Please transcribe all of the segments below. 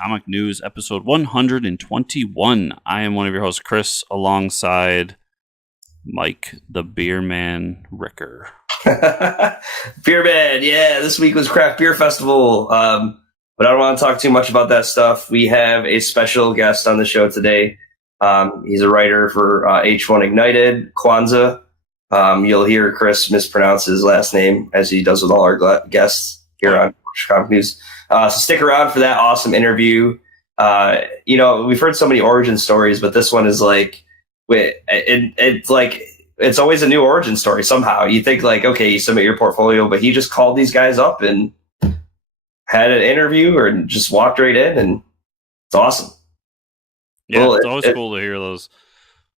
Comic News, episode 121. I am one of your hosts, Chris, alongside Mike, the Beer Man Ricker. Beer Man, yeah, this week was Craft Beer Festival. But I don't want to talk too much about that stuff. We have a special guest on the show today. He's a writer for H1 Ignited, Kwanza. You'll hear Chris mispronounce his last name, as he does with all our guests here on Comic News. So stick around for that awesome interview. We've heard so many origin stories, but this one is like, it's always a new origin story somehow. You think like, okay, you submit your portfolio, but he just called these guys up and had an interview or just walked right in, and it's awesome. Yeah, well, it's always cool to hear those.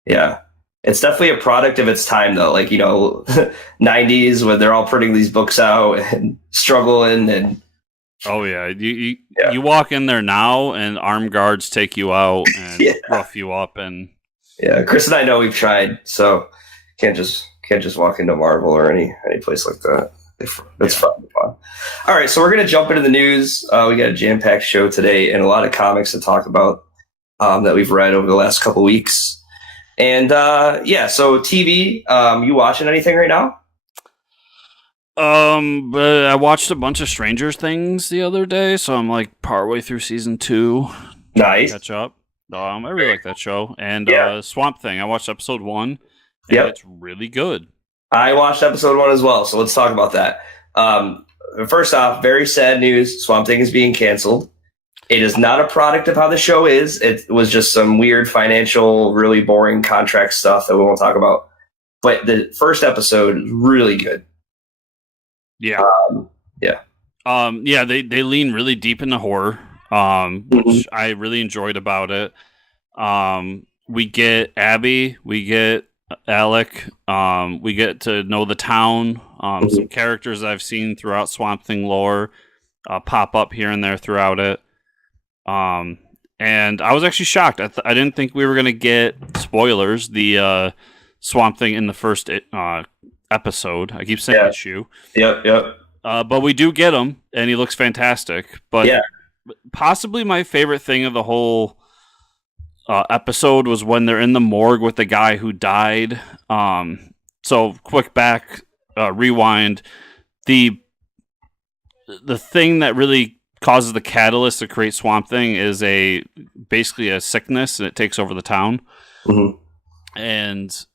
Yeah. It's definitely a product of its time, though. Like, 90s when they're all putting these books out and struggling. And oh, yeah. You walk in there now and armed guards take you out and rough you up. And yeah, Chris and I know we've tried, so can't just walk into Marvel or any place like that. It's fun. All right, so we're going to jump into the news. We got a jam-packed show today and a lot of comics to talk about that we've read over the last couple weeks. And so TV, you watching anything right now? But I watched a bunch of Stranger Things the other day, so I'm like partway through season 2. Nice. Catch up. I really like that show. And Swamp Thing, I watched episode 1. And it's really good. I watched episode 1 as well, so let's talk about that. First off, very sad news. Swamp Thing is being canceled. It is not a product of how the show is. It was just some weird financial, really boring contract stuff that we won't talk about. But the first episode is really good. Yeah. They lean really deep into horror, which I really enjoyed about it. We get Abby, we get Alec, we get to know the town. Some characters I've seen throughout Swamp Thing lore pop up here and there throughout it. And I was actually shocked. I didn't think we were going to get spoilers. The Swamp Thing in the first episode. I keep saying issue. Yep. But we do get him, and he looks fantastic. But possibly my favorite thing of the whole episode was when they're in the morgue with the guy who died. So quick rewind. The thing that really causes the catalyst to create Swamp Thing is basically a sickness, and it takes over the town. And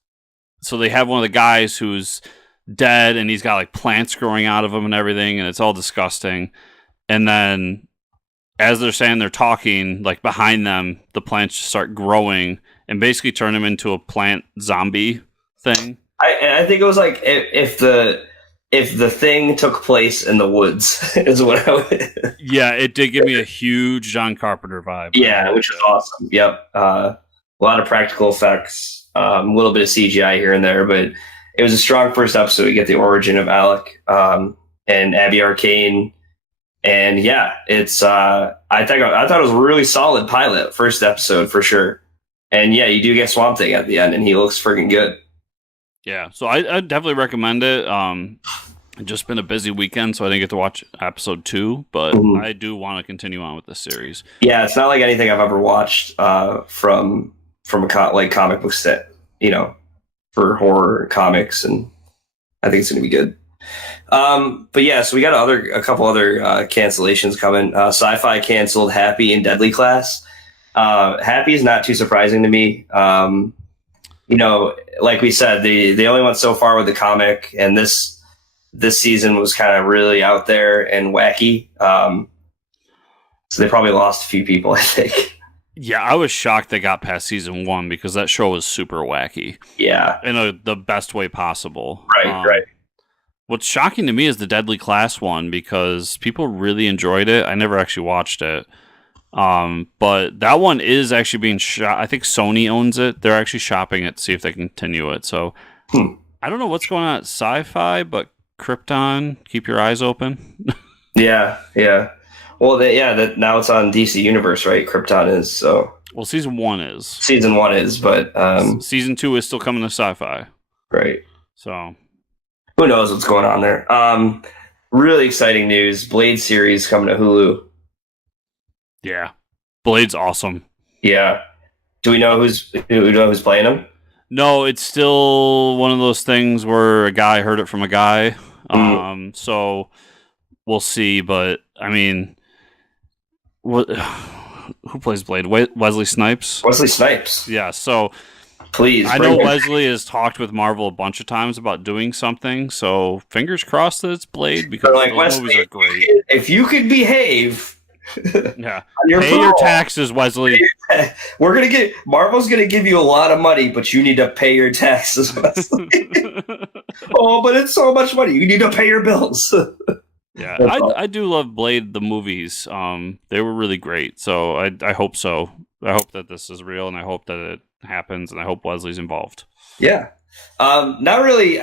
so they have one of the guys who's dead, and he's got like plants growing out of him and everything, and it's all disgusting. And then as they're talking, like behind them, the plants just start growing and basically turn him into a plant zombie thing. I think it was like if the thing took place in the woods is what I would. Yeah, it did give me a huge John Carpenter vibe. Yeah, which is awesome. Yep. A lot of practical effects, a little bit of CGI here and there, but it was a strong first episode. You get the origin of Alec and Abby Arcane. And it's I thought it was a really solid pilot first episode for sure. And you do get Swamp Thing at the end, and he looks freaking good. Yeah, so I definitely recommend it. It's just been a busy weekend, so I didn't get to watch episode 2, but I do want to continue on with this series. Yeah, it's not like anything I've ever watched from a comic book set, for horror comics, and I think it's going to be good. So we got a couple other cancellations coming. Sci-Fi canceled Happy and Deadly Class. Happy is not too surprising to me. Like we said, they only went so far with the comic, and this season was kind of really out there and wacky. So they probably lost a few people, I think. Yeah, I was shocked they got past season 1 because that show was super wacky. Yeah. In the best way possible. Right. What's shocking to me is the Deadly Class one because people really enjoyed it. I never actually watched it. But that one is actually being shot. I think Sony owns it. They're actually shopping it to see if they can continue it. So I don't know what's going on at Sci-Fi, but Krypton, keep your eyes open. Yeah. Well, now it's on DC Universe, right? Krypton is so. Well, season 1 is. Season 1 is, but season 2 is still coming to Sci-Fi. Right. So who knows what's going on there? Really exciting news: Blade series coming to Hulu. Yeah. Blade's awesome. Yeah. Do we know who's playing him? No, it's still one of those things where a guy heard it from a guy. So we'll see. But I mean, what? Who plays Blade? Wesley Snipes. Wesley Snipes. Yeah. So please. I know Wesley has talked with Marvel a bunch of times about doing something. So fingers crossed that it's Blade because those Wesley, movies are great. If you could behave. Yeah. Pay your taxes, Wesley. Marvel's gonna give you a lot of money, but you need to pay your taxes, Wesley. Oh, but it's so much money. You need to pay your bills. Yeah, I do love Blade the movies. They were really great. So I hope so. I hope that this is real, and I hope that it happens, and I hope Wesley's involved. Yeah. Not really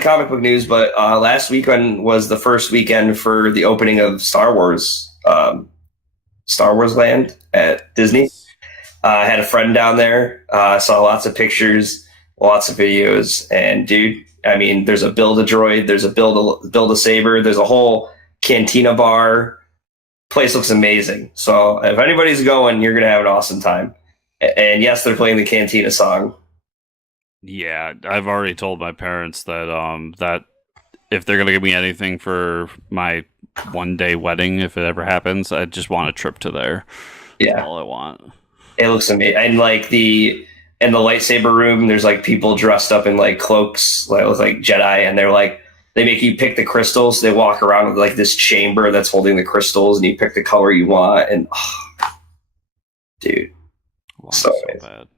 comic book news, but last weekend was the first weekend for the opening of Star Wars Land at Disney. I had a friend down there. Saw lots of pictures, lots of videos, and dude, I mean, there's a Build-A-Droid, there's a Build-A-Saber, there's a whole cantina bar. Place looks amazing. So if anybody's going, you're gonna have an awesome time. And yes, they're playing the Cantina song. Yeah, I've already told my parents that that if they're gonna give me anything for my one-day wedding, if it ever happens, I just want a trip to there. Yeah, that's all I want. It looks amazing, and like in the lightsaber room, there's like people dressed up in like cloaks, like with like Jedi, and they make you pick the crystals. They walk around with like this chamber that's holding the crystals, and you pick the color you want. And dude, wow, so bad.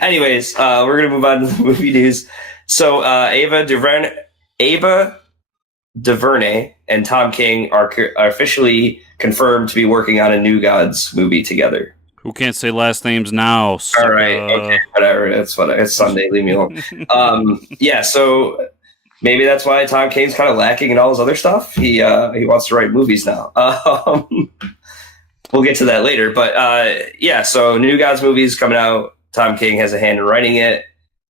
Anyways, we're gonna move on to the movie news. So Ava DuVernay and Tom King are officially confirmed to be working on a New Gods movie together. Who can't say last names now? So, all right, okay, whatever. It's Sunday. Leave me alone. Yeah, so maybe that's why Tom King's kind of lacking in all his other stuff. He wants to write movies now. We'll get to that later. But yeah, so New Gods movie's coming out. Tom King has a hand in writing it,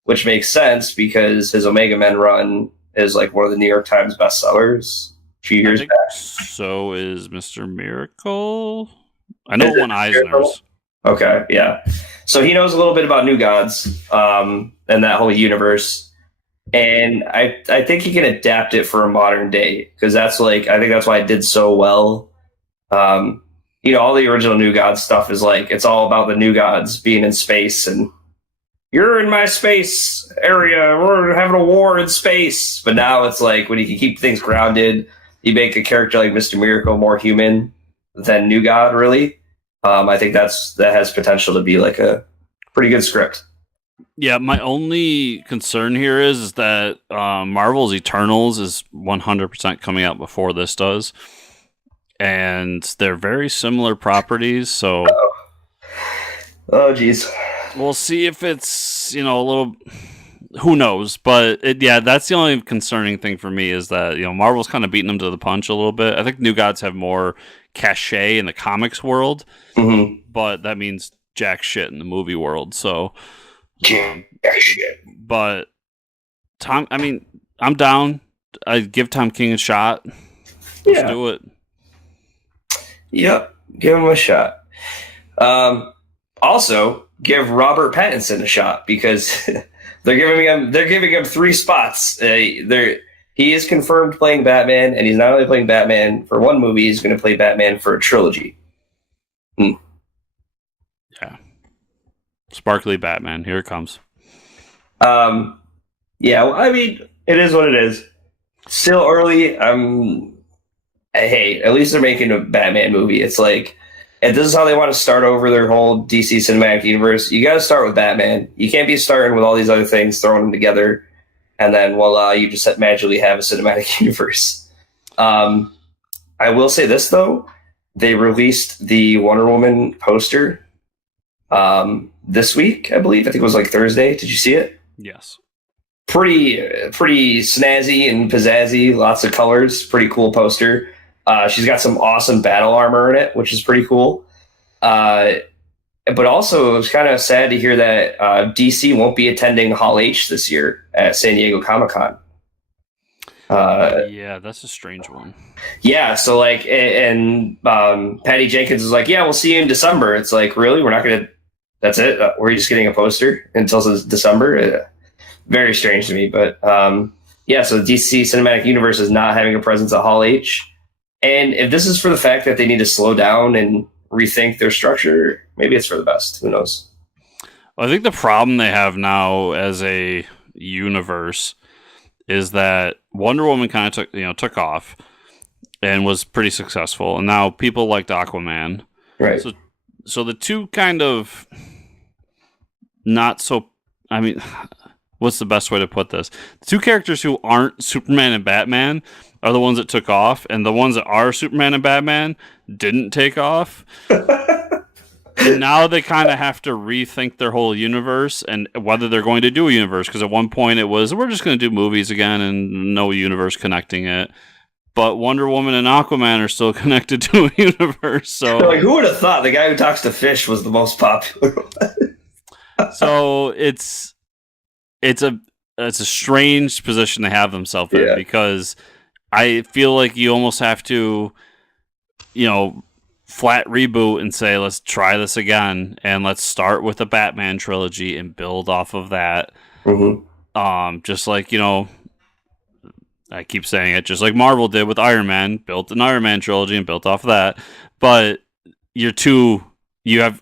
which makes sense because his Omega Men run is like one of the New York Times bestsellers a few years back. So is Mr. Miracle. I know it won Eisner's. Okay, yeah. So he knows a little bit about New Gods and that whole universe. And I think he can adapt it for a modern day because I think that's why it did so well. All the original New Gods stuff is like, it's all about the New Gods being in space and you're in my space area. We're having a war in space. But now it's like when you can keep things grounded, you make a character like Mr. Miracle more human than New God, really. I think that has potential to be like a pretty good script. Yeah, my only concern here is that Marvel's Eternals is 100% coming out before this does. And they're very similar properties, so... Oh, geez. We'll see if it's, a little... Who knows? But, that's the only concerning thing for me is that, Marvel's kind of beating them to the punch a little bit. I think New Gods have more cachet in the comics world, but that means jack shit in the movie world, so... Jack shit. But, I'm down. I'd give Tom King a shot. Let's do it. Yep, give him a shot. Also, give Robert Pattinson a shot because they're giving him 3 spots. He is confirmed playing Batman, and he's not only playing Batman for one movie; he's going to play Batman for a trilogy. Yeah, sparkly Batman. Here it comes. Yeah. Well, I mean, it is what it is. Still early. Hey, at least they're making a Batman movie. It's like, if this is how they want to start over their whole DC cinematic universe, you got to start with Batman. You can't be starting with all these other things, throwing them together, and then voila, you just magically have a cinematic universe. I will say this, though. They released the Wonder Woman poster this week, I believe. I think it was like Thursday. Did you see it? Yes. Pretty snazzy and pizzazzy. Lots of colors. Pretty cool poster. She's got some awesome battle armor in it, which is pretty cool. But also, it was kind of sad to hear that DC won't be attending Hall H this year at San Diego Comic-Con. Yeah, that's a strange one. Yeah, so like, and Patty Jenkins is like, yeah, we'll see you in December. It's like, really? We're not going to, that's it? We're just getting a poster until December? Very strange to me, but yeah, so the DC Cinematic Universe is not having a presence at Hall H. And if this is for the fact that they need to slow down and rethink their structure, maybe it's for the best. Who knows? I think the problem they have now as a universe is that Wonder Woman kind of took off and was pretty successful, and now people liked Aquaman. Right. So the two kind of not so. I mean, what's the best way to put this? The two characters who aren't Superman and Batman are the ones that took off, and the ones that are Superman and Batman didn't take off. And now they kind of have to rethink their whole universe and whether they're going to do a universe. Because at one point it was, we're just going to do movies again and no universe connecting it. But Wonder Woman and Aquaman are still connected to a universe. So, like, who would have thought the guy who talks to fish was the most popular one? So it's a strange position they have themselves in, because I feel like you almost have to, flat reboot and say, let's try this again and let's start with the Batman trilogy and build off of that. Mm-hmm. Just like, I keep saying it, just like Marvel did with Iron Man, built an Iron Man trilogy and built off of that. But you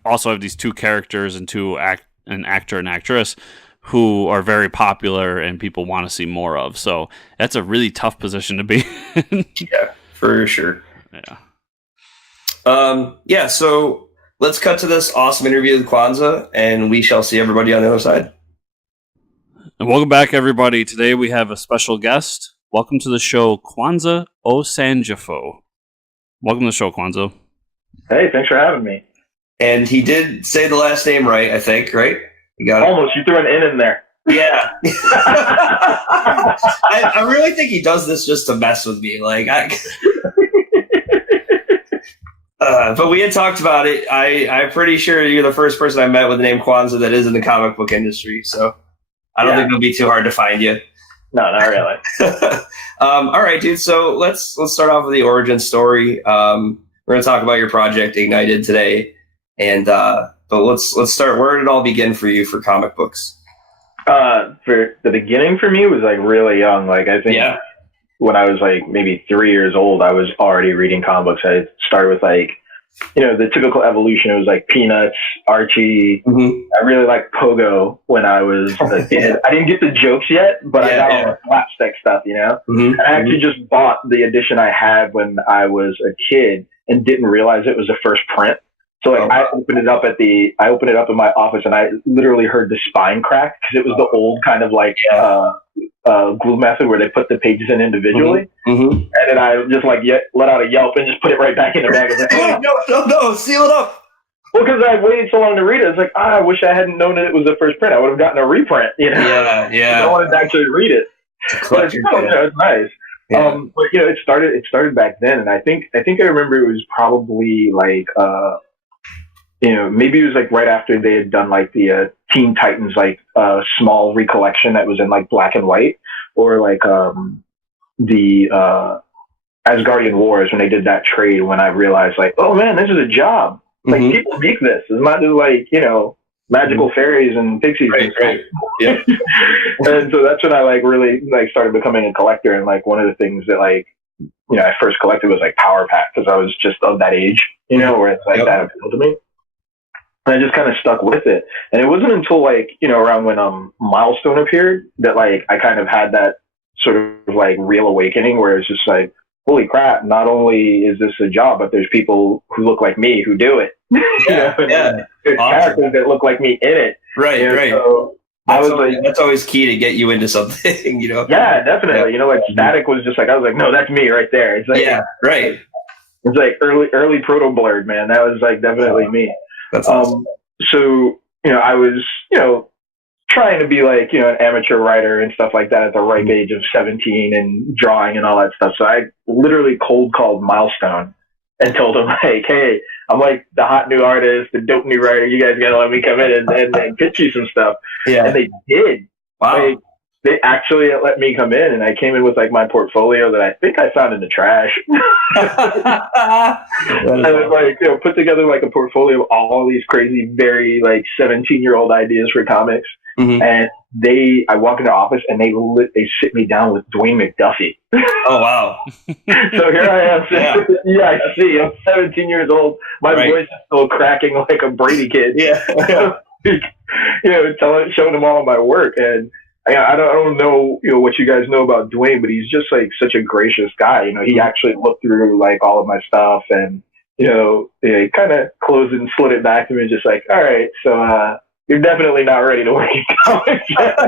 also have these two characters and an actor and actress who are very popular and people want to see more of. So that's a really tough position to be in. Yeah, for sure. Yeah. So let's cut to this awesome interview with Kwanza, and we shall see everybody on the other side. And welcome back, everybody. Today we have a special guest. Welcome to the show, Kwanza Osajyefo. Welcome to the show, Kwanza. Hey, thanks for having me. And he did say the last name right, I think, right? You got it? Almost. You threw an N in there. Yeah. I really think he does this just to mess with me. But we had talked about it. I'm pretty sure you're the first person I met with the name Kwanza that is in the comic book industry. So I don't think it'll be too hard to find you. No, not really. All right, dude. So let's start off with the origin story. We're going to talk about your project Ignited today, and but let's start. Where did it all begin for you for comic books? For the beginning for me was like really young. Like I think when I was like maybe 3 years old, I was already reading comic books. I started with like, the typical evolution. It was like Peanuts, Archie. Mm-hmm. I really liked Pogo when I was a kid. I didn't get the jokes yet, but I got all the slapstick stuff, Mm-hmm. And I actually just bought the edition I had when I was a kid and didn't realize it was the first print. So like I opened it up in my office and I literally heard the spine crack because it was the old kind of like glue method where they put the pages in individually. Mm-hmm. And then I just like let out a yelp and just put it right back in the bag. Like, no, seal it up. Well, because I waited so long to read it, it's like I wish I hadn't known that it was the first print. I would have gotten a reprint. Yeah. I wanted to actually read it. But it's nice. Yeah. But it started back then, and I think I remember it was probably like maybe it was like right after they had done like the Teen Titans like small recollection that was in like black and white, or like the Asgardian Wars when they did that trade. When I realized like, oh man, this is a job. Like people make this. It's not just like magical fairies and pixies. Right. Yeah. And so that's when I like really like started becoming a collector. And like one of the things that like I first collected was like Power Pack because I was just of that age, where it's like that appealed to me. And I just kind of stuck with it. And it wasn't until like, around when Milestone appeared that like I kind of had that sort of like real awakening where it's just like, holy crap, not only is this a job, but there's people who look like me who do it. There's characters that look like me in it. Right. So that's always key to get you into something, Yeah, definitely. Like Static was just like, I was like, no, that's me right there. It's like, right. It's like early Proto Blurred, man. That was like definitely me. That's awesome. So, I was, trying to be like, an amateur writer and stuff like that at the ripe age of 17 and drawing and all that stuff. So I literally cold called Milestone and told him like, hey, I'm like the hot new artist, the dope new writer. You guys got to let me come in and pitch you some stuff. Yeah. And they did. Wow. they actually let me come in, and I came in with like my portfolio that I think I found in the trash. I was like, put together like a portfolio of all these crazy, very like 17-year-old ideas for comics. Mm-hmm. And I walk into the office and they sit me down with Dwayne McDuffie. Oh, wow. So here I am. I see. I'm 17 years old. My voice is still cracking like a Brady kid. Yeah. Showing them all my work. And I don't know, what you guys know about Dwayne, but he's just like such a gracious guy. He actually looked through like all of my stuff and, he kind of closed it and slid it back to me, just like, all right, so, you're definitely not ready to work in comics yet.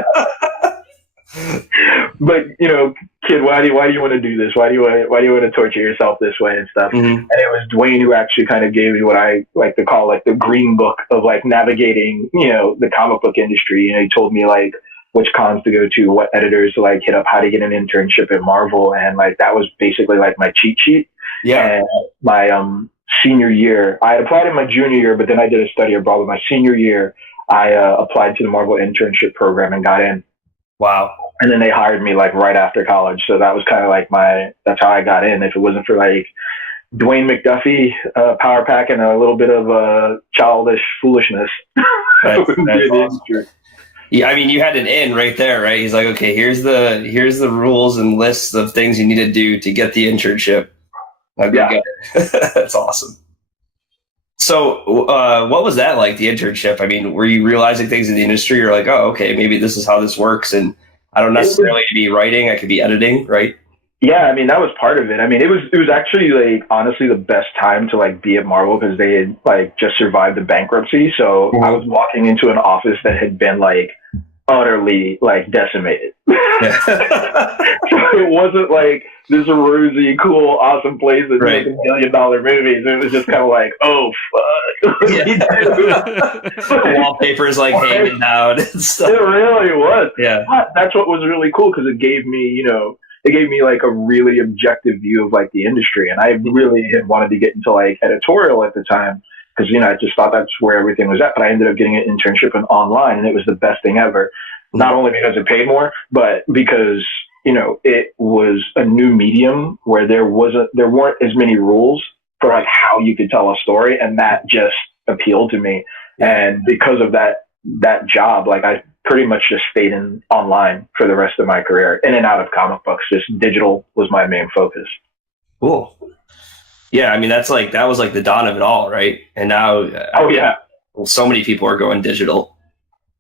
But kid, why do you want to do this? Why do you want to torture yourself this way and stuff? Mm-hmm. And it was Dwayne who actually kind of gave me what I like to call like the green book of like navigating the comic book industry. He told me like which cons to go to, what editors to like hit up, how to get an internship at Marvel, and like that was basically like my cheat sheet. Yeah. And my senior year, I had applied in my junior year, but then I did a study abroad. My senior year, I applied to the Marvel internship program and got in. Wow. And then they hired me like right after college. So that was kind of like that's how I got in. If it wasn't for like Dwayne McDuffie, power pack, and a little bit of childish foolishness. That's awesome. Yeah, I mean, you had an in right there, right? He's like, okay, here's the rules and lists of things you need to do to get the internship. Yeah. That's awesome. So what was that like, the internship? I mean, were you realizing things in the industry? You're like, oh, okay, maybe this is how this works. And I don't necessarily be writing. I could be editing, right? Yeah, I mean, that was part of it. I mean, it was actually like honestly the best time to like be at Marvel because they had like just survived the bankruptcy. So I was walking into an office that had been like utterly like decimated. Yeah. So it wasn't like this rosy, cool, awesome place that's making $1 million movies. It was just kind of like, oh fuck. The wallpaper is like hanging down and stuff. It really was. Yeah. But that's what was really cool because it gave me, it gave me like a really objective view of like the industry. And I really had wanted to get into like editorial at the time because, I just thought that's where everything was at. But I ended up getting an internship in online and it was the best thing ever. Not only because it paid more, but because, it was a new medium where there weren't as many rules for like how you could tell a story. And that just appealed to me. And because of that job, like I pretty much just stayed in online for the rest of my career, in and out of comic books. Just digital was my main focus. Cool. Yeah, I mean that was like the dawn of it all, right? And now, so many people are going digital.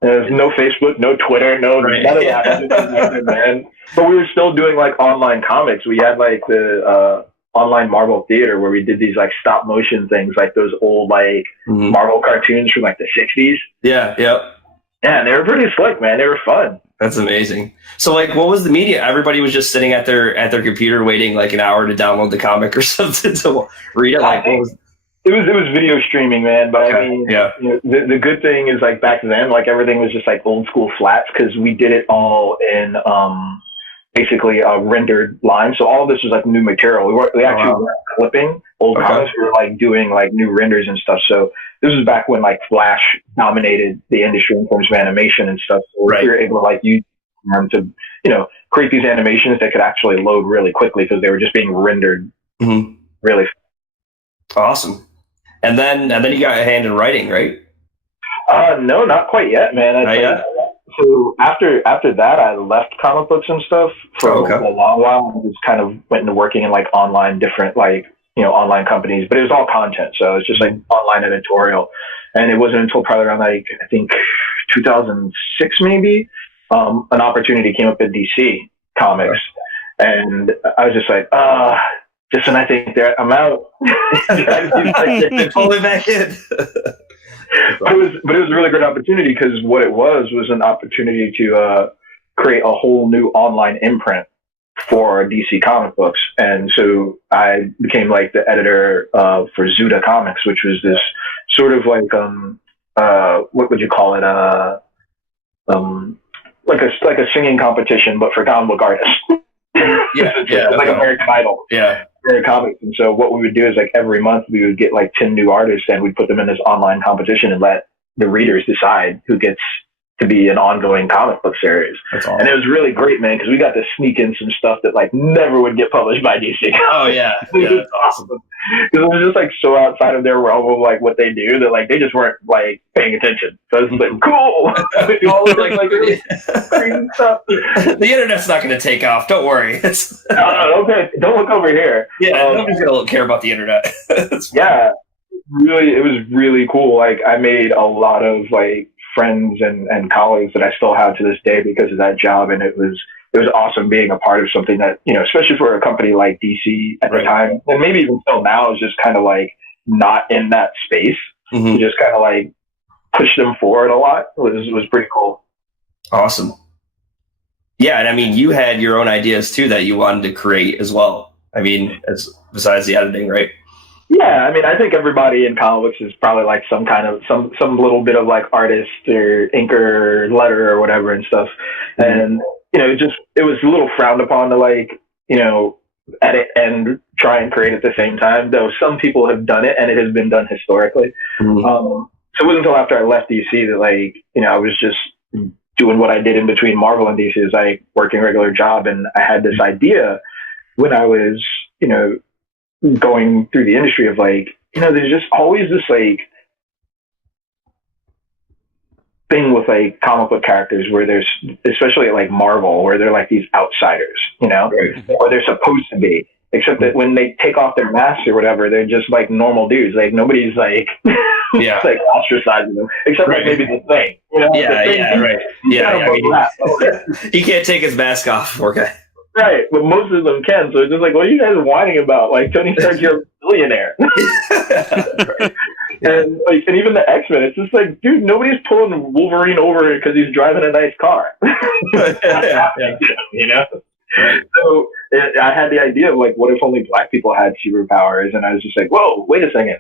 There's no Facebook, no Twitter, none of that, man. But we were still doing like online comics. We had like the online Marvel theater where we did these like stop motion things, like those old like Marvel cartoons from like the 60s. Yeah, yep. Yeah, they were pretty slick, man. They were fun. That's amazing. So, like, what was the media? Everybody was just sitting at their computer waiting like an hour to download the comic or something to read it. Like, it was video streaming, man. But I mean, the good thing is like back then, like everything was just like old school flats because we did it all in basically rendered line. So all of this was like new material. We actually weren't clipping old comics. We were like doing like new renders and stuff. So this was back when like Flash dominated the industry in terms of animation and stuff. So we were able to like use them to, create these animations that could actually load really quickly because they were just being rendered really. Awesome. And then you got a hand in writing, right? No, not quite yet, man. So after that, I left comic books and stuff for a long while. I just kind of went into working in like online, different like, online companies, but it was all content. So it's just like online editorial. And it wasn't until probably around like, I think 2006, maybe, an opportunity came up at DC Comics. And I was just like, just when I think I'm out. Pull it back in. But it was a really great opportunity because what it was an opportunity to create a whole new online imprint for DC comic books. And so I became like the editor for Zuda Comics, which was this sort of like what would you call it? Like a singing competition, but for comic book artists. Like American Idol. Yeah. Comics. And so what we would do is like every month we would get like 10 new artists and we'd put them in this online competition and let the readers decide who gets to be an ongoing comic book series. That's awesome. And it was really great, man, because we got to sneak in some stuff that like never would get published by DC. Oh yeah, It was awesome. Because it was just like so outside of their realm of like what they do that like they just weren't like paying attention. So it's like cool. You all look like really crazy stuff. The internet's not going to take off. Don't worry. Don't look over here. Yeah, nobody's going to care about the internet. Yeah, really, it was really cool. Like I made a lot of like friends and colleagues that I still have to this day because of that job, and it was awesome being a part of something that, you know, especially for a company like DC at the time, and maybe even still now, is just kind of like not in that space. To just kind of like push them forward a lot was pretty cool. Awesome. Yeah, and I mean, you had your own ideas too that you wanted to create as well. I mean, besides the editing, right? Yeah, I mean, I think everybody in comic books is probably like some kind of some little bit of like artist or inker or letter or whatever and stuff. And you know, it was a little frowned upon to like, you know, edit and try and create at the same time. Though some people have done it and it has been done historically. So it wasn't until after I left DC that like, you know, I was just doing what I did in between Marvel and DC, is like working a regular job, and I had this idea when I was, you know, going through the industry of like, you know, there's just always this like thing with like comic book characters where there's, especially at like Marvel, where they're like these outsiders, you know, or they're supposed to be, except that when they take off their masks or whatever, they're just like normal dudes. Like nobody's like, like ostracizing them, except like maybe the thing, you know? He can't take his mask off, poor guy. Right, but most of them can, so it's just like, what are you guys whining about? Like, Tony Stark, you're a billionaire. And like, and even the X-Men, it's just like, dude, nobody's pulling Wolverine over because he's driving a nice car. You know? Right. So I had the idea of like, what if only black people had superpowers? And I was just like, whoa, wait a second.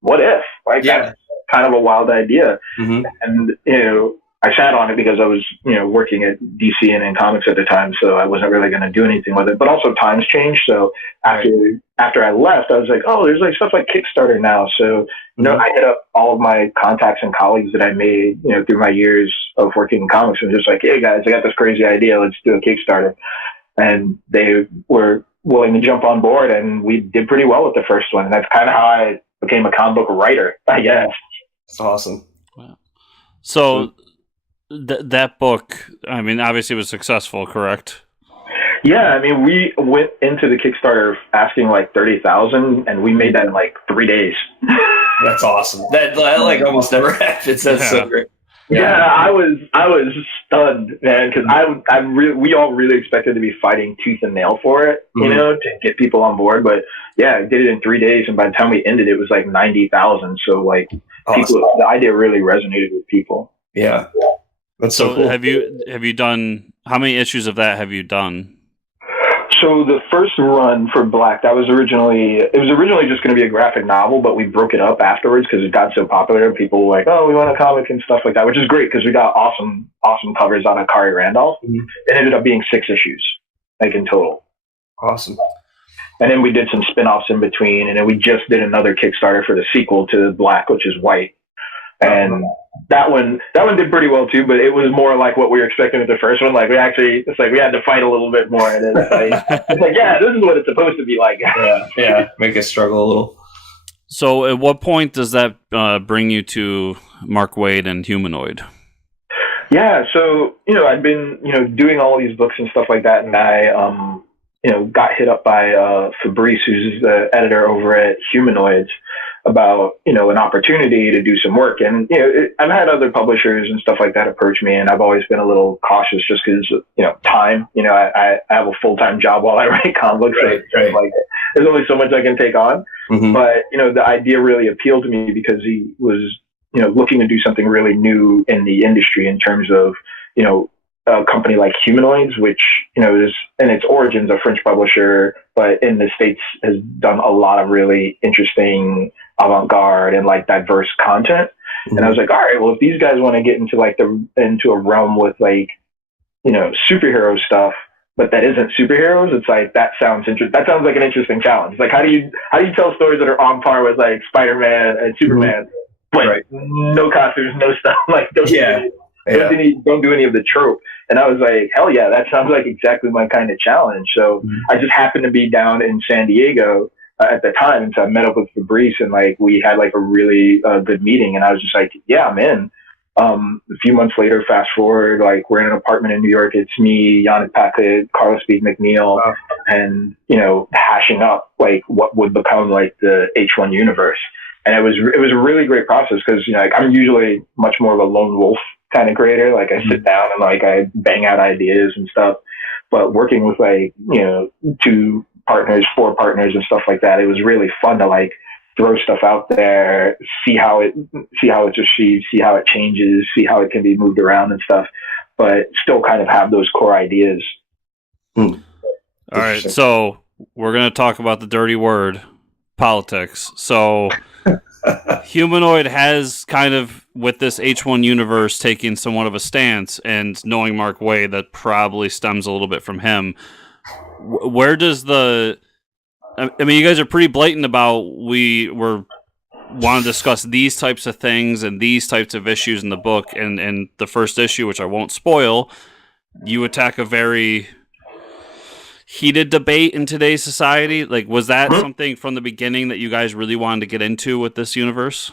What if? Like, that's kind of a wild idea. And, you know, I sat on it because I was, you know, working at DC and in comics at the time, so I wasn't really going to do anything with it. But also times changed, so after I left, I was like, oh, there's like stuff like Kickstarter now. So, you know, I hit up all of my contacts and colleagues that I made, you know, through my years of working in comics, and just like, hey guys, I got this crazy idea, let's do a Kickstarter. And they were willing to jump on board, and we did pretty well with the first one. And that's kind of how I became a comic book writer, I guess. That's awesome. Wow. So that book, I mean, obviously was successful, correct? Yeah, I mean, we went into the Kickstarter asking like 30,000, and we made that in like 3 days. That's awesome. That like almost never happens. That's so great. Yeah, I was stunned, man, because we all really expected to be fighting tooth and nail for it, you know, to get people on board. But yeah, I did it in 3 days, and by the time we ended, it was like 90,000. So like, the idea really resonated with people. Yeah. That's so cool. Have you done, how many issues of that have you done? So the first run for Black, it was originally just going to be a graphic novel, but we broke it up afterwards because it got so popular. People were like, oh, we want a comic and stuff like that, which is great because we got awesome covers on Akari Randolph. It ended up being 6 issues, like in total. Awesome. And then we did some spin-offs in between, and then we just did another Kickstarter for the sequel to Black, which is White. And that one did pretty well too, but it was more like what we were expecting with the first one. Like we had to fight a little bit more, and it's like, yeah, this is what it's supposed to be like. Yeah, make us struggle a little. So, at what point does that bring you to Mark Waid and Humanoid? Yeah, so you know, I'd been doing all these books and stuff like that, and I got hit up by Fabrice, who's the editor over at Humanoids, about an opportunity to do some work. And I've had other publishers and stuff like that approach me, and I've always been a little cautious just because time. I have a full-time job while I write comics, right. Like there's only so much I can take on. But the idea really appealed to me because he was looking to do something really new in the industry in terms of a company like Humanoids, which is in its origins a French publisher, but in the States has done a lot of really interesting avant-garde and like diverse content. And I was like, all right, well, if these guys want to get into like into a realm with like superhero stuff, but that isn't superheroes, it's like that sounds like an interesting challenge. It's like how do you tell stories that are on par with like Spider-Man and Superman, but no costumes, no stuff, like those. don't do any of the trope. And I was like, hell yeah, that sounds like exactly my kind of challenge. So I just happened to be down in San Diego at the time, and so I met up with Fabrice, and like we had like a really good meeting, and I was just like, yeah, I'm in. A few months later, fast forward, like we're in an apartment in New York. It's me, Yannick Paquet, Carlos Speed McNeil, and hashing up like what would become like the H1 universe. And it was a really great process because like I'm usually much more of a lone wolf kind of creator. Like I sit down and like I bang out ideas and stuff. But working with like 2 partners, 4 partners, and stuff like that, it was really fun to like throw stuff out there, see how it's received, see how it changes, see how it can be moved around and stuff, but still kind of have those core ideas. All right, so we're going to talk about the dirty word, politics. So Humanoid has kind of, with this H1 universe, taking somewhat of a stance, and knowing Mark Waid, that probably stems a little bit from him. Where does I mean, you guys are pretty blatant about want to discuss these types of things and these types of issues in the book. And the first issue, which I won't spoil, you attack a very heated debate in today's society. Like, was that something from the beginning that you guys really wanted to get into with this universe?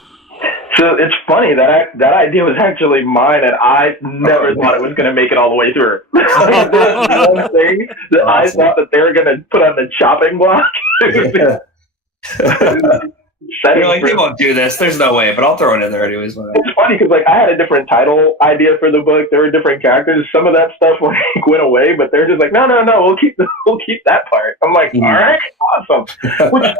So it's funny that idea was actually mine, and I never thought it was going to make it all the way through. There's one thing that I thought that they were going to put on the chopping block. You're like, they won't do this. There's no way, but I'll throw it in there anyways. It's funny because like I had a different title idea for the book. There were different characters. Some of that stuff like went away, but they're just like, no, we'll keep that part. I'm like, all right, awesome. Which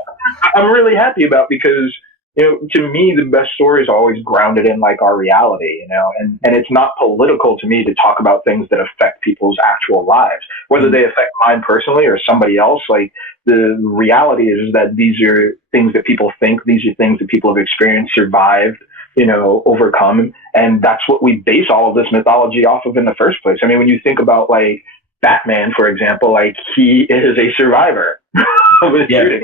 I'm really happy about because to me, the best stories are always grounded in like our reality, and it's not political to me to talk about things that affect people's actual lives, whether they affect mine personally or somebody else. Like the reality is that these are things that people think, these are things that people have experienced, survived, overcome. And that's what we base all of this mythology off of in the first place. I mean, when you think about like Batman, for example, like he is a survivor of a shooting.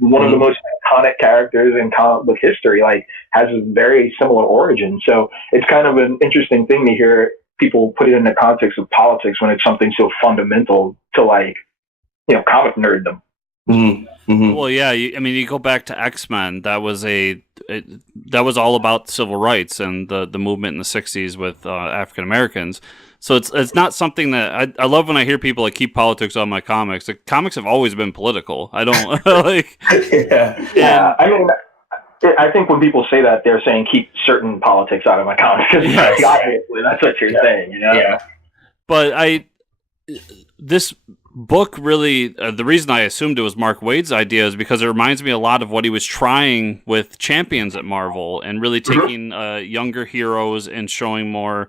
One of the most iconic characters in comic book history, like, has a very similar origin. So it's kind of an interesting thing to hear people put it in the context of politics when it's something so fundamental to like, comic nerddom. Well, yeah. You go back to X-Men. That was all about civil rights and the movement in the '60s with African Americans. So it's not something that I love when I hear people like keep politics on my comics. Like, comics have always been political. I don't like. Yeah. I mean, I think when people say that, they're saying keep certain politics out of my comics. Yes. Obviously, that's what you're saying. Yeah. But this book really, the reason I assumed it was Mark Waid's idea is because it reminds me a lot of what he was trying with Champions at Marvel, and really taking younger heroes and showing more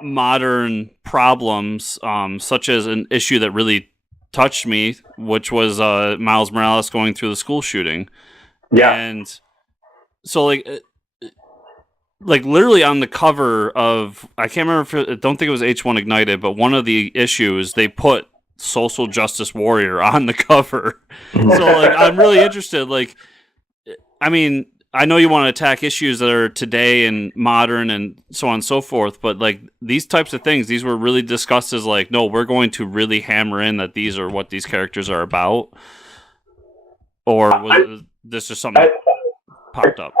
modern problems, such as an issue that really touched me, which was Miles Morales going through the school shooting. Yeah. And so like literally on the cover of, I can't remember I don't think it was H1 Ignited, but one of the issues they put Social Justice Warrior on the cover. So like I'm really interested. Like, I mean, I know you want to attack issues that are today and modern and so on and so forth, but like these types of things, these were really discussed as like, no, we're going to really hammer in that these are what these characters are about. Or was this just something that popped up?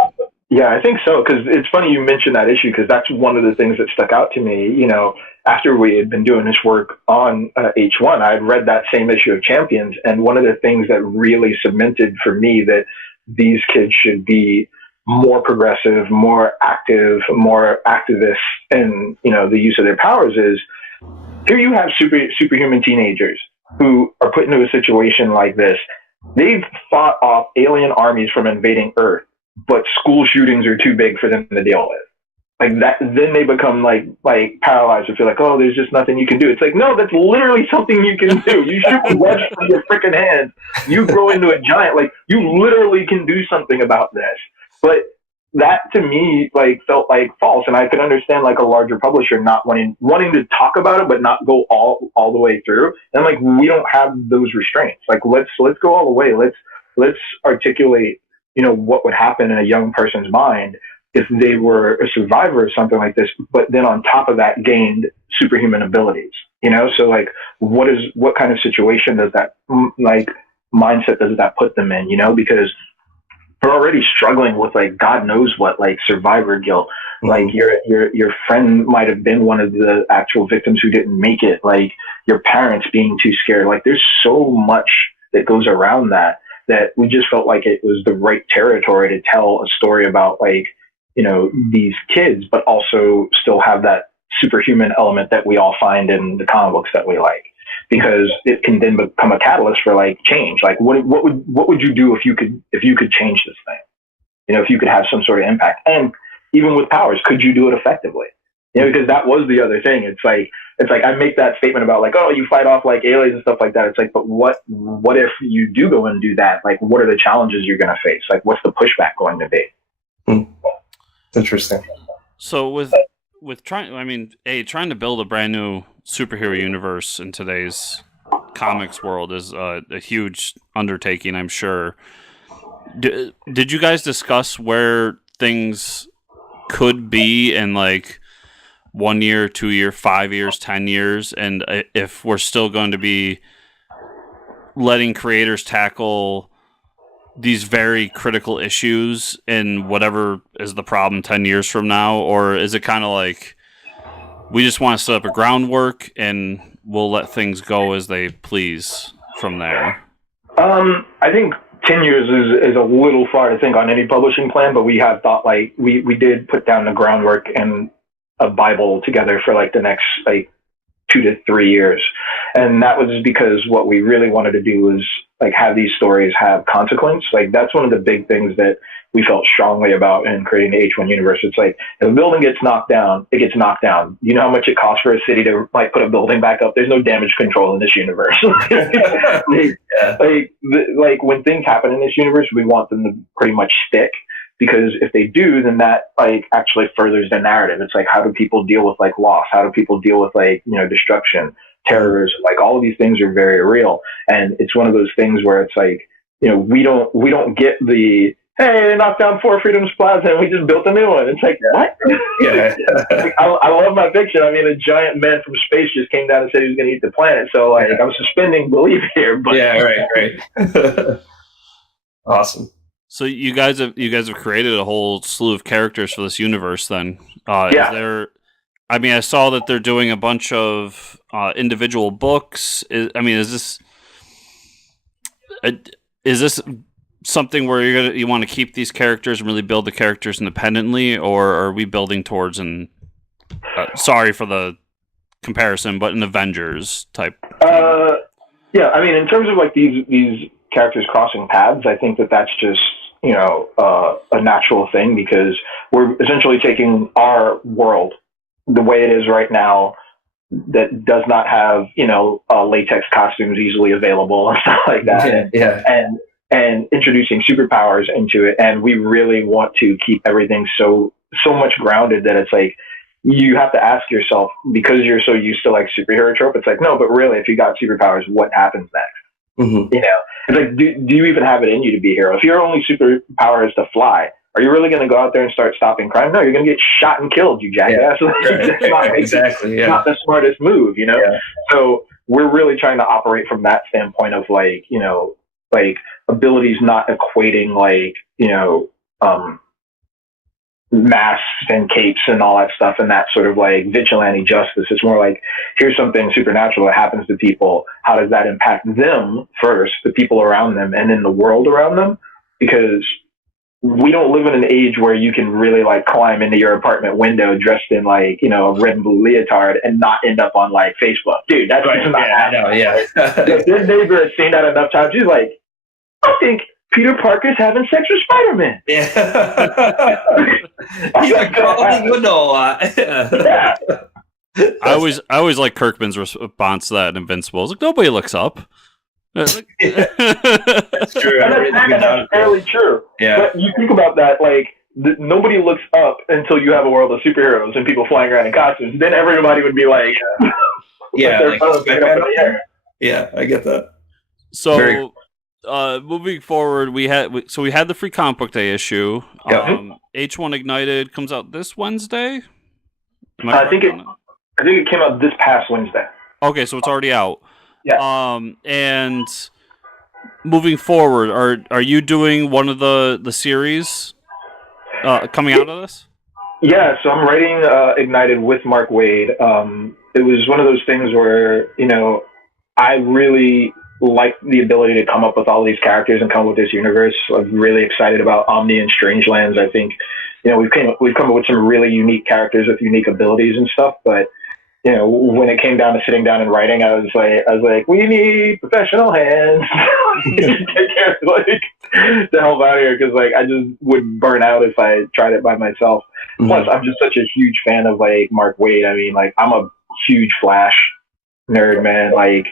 Yeah, I think so, because it's funny you mentioned that issue, because that's one of the things that stuck out to me. After we had been doing this work on H1, I had read that same issue of Champions, and one of the things that really cemented for me that these kids should be more progressive, more active, more activist in, the use of their powers is, here you have superhuman teenagers who are put into a situation like this. They've fought off alien armies from invading Earth, but school shootings are too big for them to deal with. Like that, then they become like paralyzed and feel like, oh, there's just nothing you can do. It's like, no, that's literally something you can do. You shoot webs from your freaking hands. You grow into a giant. Like, you literally can do something about this. But that to me felt like false, and I could understand like a larger publisher not wanting to talk about it, but not go all the way through. And like, we don't have those restraints. Like, let's go all the way. Let's articulate what would happen in a young person's mind if they were a survivor or something like this, but then on top of that gained superhuman abilities, you know? So like, what kind of situation does that, like, mindset does that put them in, you know? Because they're already struggling with like God knows what, like survivor guilt. Like your friend might have been one of the actual victims who didn't make it. Like your parents being too scared. Like there's so much that goes around that we just felt like it was the right territory to tell a story about, like, you know, these kids, but also still have that superhuman element that we all find in the comic books that we like. Because it can then become a catalyst for like change. Like what would you do if you could change this thing? You know, if you could have some sort of impact. And even with powers, could you do it effectively? You know, because that was the other thing. It's like I make that statement about like, oh, you fight off like aliens and stuff like that. It's like, but what if you do go and do that? Like, what are the challenges you're going to face? Like, what's the pushback going to be? It's interesting. So with trying to build a brand new superhero universe in today's comics world is a huge undertaking, I'm sure. Did you guys discuss where things could be in like 1 year, 2 year, 5 years, 10 years, and if we're still going to be letting creators tackle these very critical issues in whatever is the problem 10 years from now? Or is it kind of like we just want to set up a groundwork and we'll let things go as they please from there? I think 10 years is a little far to think on any publishing plan, but we have thought, like, we did put down the groundwork and a Bible together for like the next like 2 to 3 years. And that was because what we really wanted to do was like have these stories have consequence. Like that's one of the big things that we felt strongly about in creating the H1 universe. It's like if a building gets knocked down, it gets knocked down. You know how much it costs for a city to like put a building back up? There's no damage control in this universe. like when things happen in this universe, we want them to pretty much stick. Because if they do, then that like actually furthers the narrative. It's like, how do people deal with like loss? How do people deal with like, you know, destruction, terrorism? Like all of these things are very real. And it's one of those things where it's like, you know, we don't get the, hey, they knocked down 4 Freedoms Plaza and we just built a new one. It's like, what? Yeah. Like, I love my fiction. I mean, a giant man from space just came down and said he was going to eat the planet. So like, I'm suspending belief here. But yeah, right. Awesome. So you guys have created a whole slew of characters for this universe. Then, yeah. I saw that they're doing a bunch of individual books. Is this something where you want to keep these characters and really build the characters independently, or are we building towards sorry for the comparison, but an Avengers type? Yeah. I mean, in terms of like these characters crossing paths, I think that's just, you know, a natural thing because we're essentially taking our world the way it is right now that does not have, you know, latex costumes easily available and stuff like that. Yeah. And introducing superpowers into it. And we really want to keep everything so much grounded that it's like, you have to ask yourself, because you're so used to like superhero trope, it's like, no, but really, if you got superpowers, what happens next? Mm-hmm. You know, it's like, do you even have it in you to be a hero? If your only superpower is to fly, are you really going to go out there and start stopping crime? No, you're going to get shot and killed, you jackass. Yeah. Exactly. Yeah. Not the smartest move, you know? Yeah. So we're really trying to operate from that standpoint of like, you know, like abilities not equating like, you know, masks and capes and all that stuff and that sort of like vigilante justice. It's more like, here's something supernatural that happens to people. How does that impact them first, the people around them, and then the world around them? Because we don't live in an age where you can really like climb into your apartment window dressed in like, you know, a red and blue leotard and not end up on like Facebook. Dude, that's right. Not happening. I know, yeah. If this neighbor has seen that enough times, she's like, I think Peter Parker's having sex with Spider-Man. Yeah. He's like crawling window a lot. Yeah. I always like Kirkman's response to that in Invincible. It's like, nobody looks up. That's true. And that's fairly true. Yeah. But you think about that, like, nobody looks up until you have a world of superheroes and people flying around in costumes. Then everybody would be like, yeah, I get that. So moving forward, we had the free comic book day issue. Yep. H1 Ignited comes out this Wednesday. I think it came out this past Wednesday. Okay, so it's already out. Yeah. And moving forward, are you doing one of the series coming out of this? Yeah, so I'm writing Ignited with Mark Waid. It was one of those things where, I really like the ability to come up with all these characters and come up with this universe. I'm really excited about Omni and Strangelands. I think, we've come up with some really unique characters with unique abilities and stuff, but when it came down to sitting down and writing, I was like, we need professional hands to help out here, because I just would burn out if I tried it by myself. Mm-hmm. Plus, I'm just such a huge fan of Mark Waid. I mean, I'm a huge Flash nerd, man. Like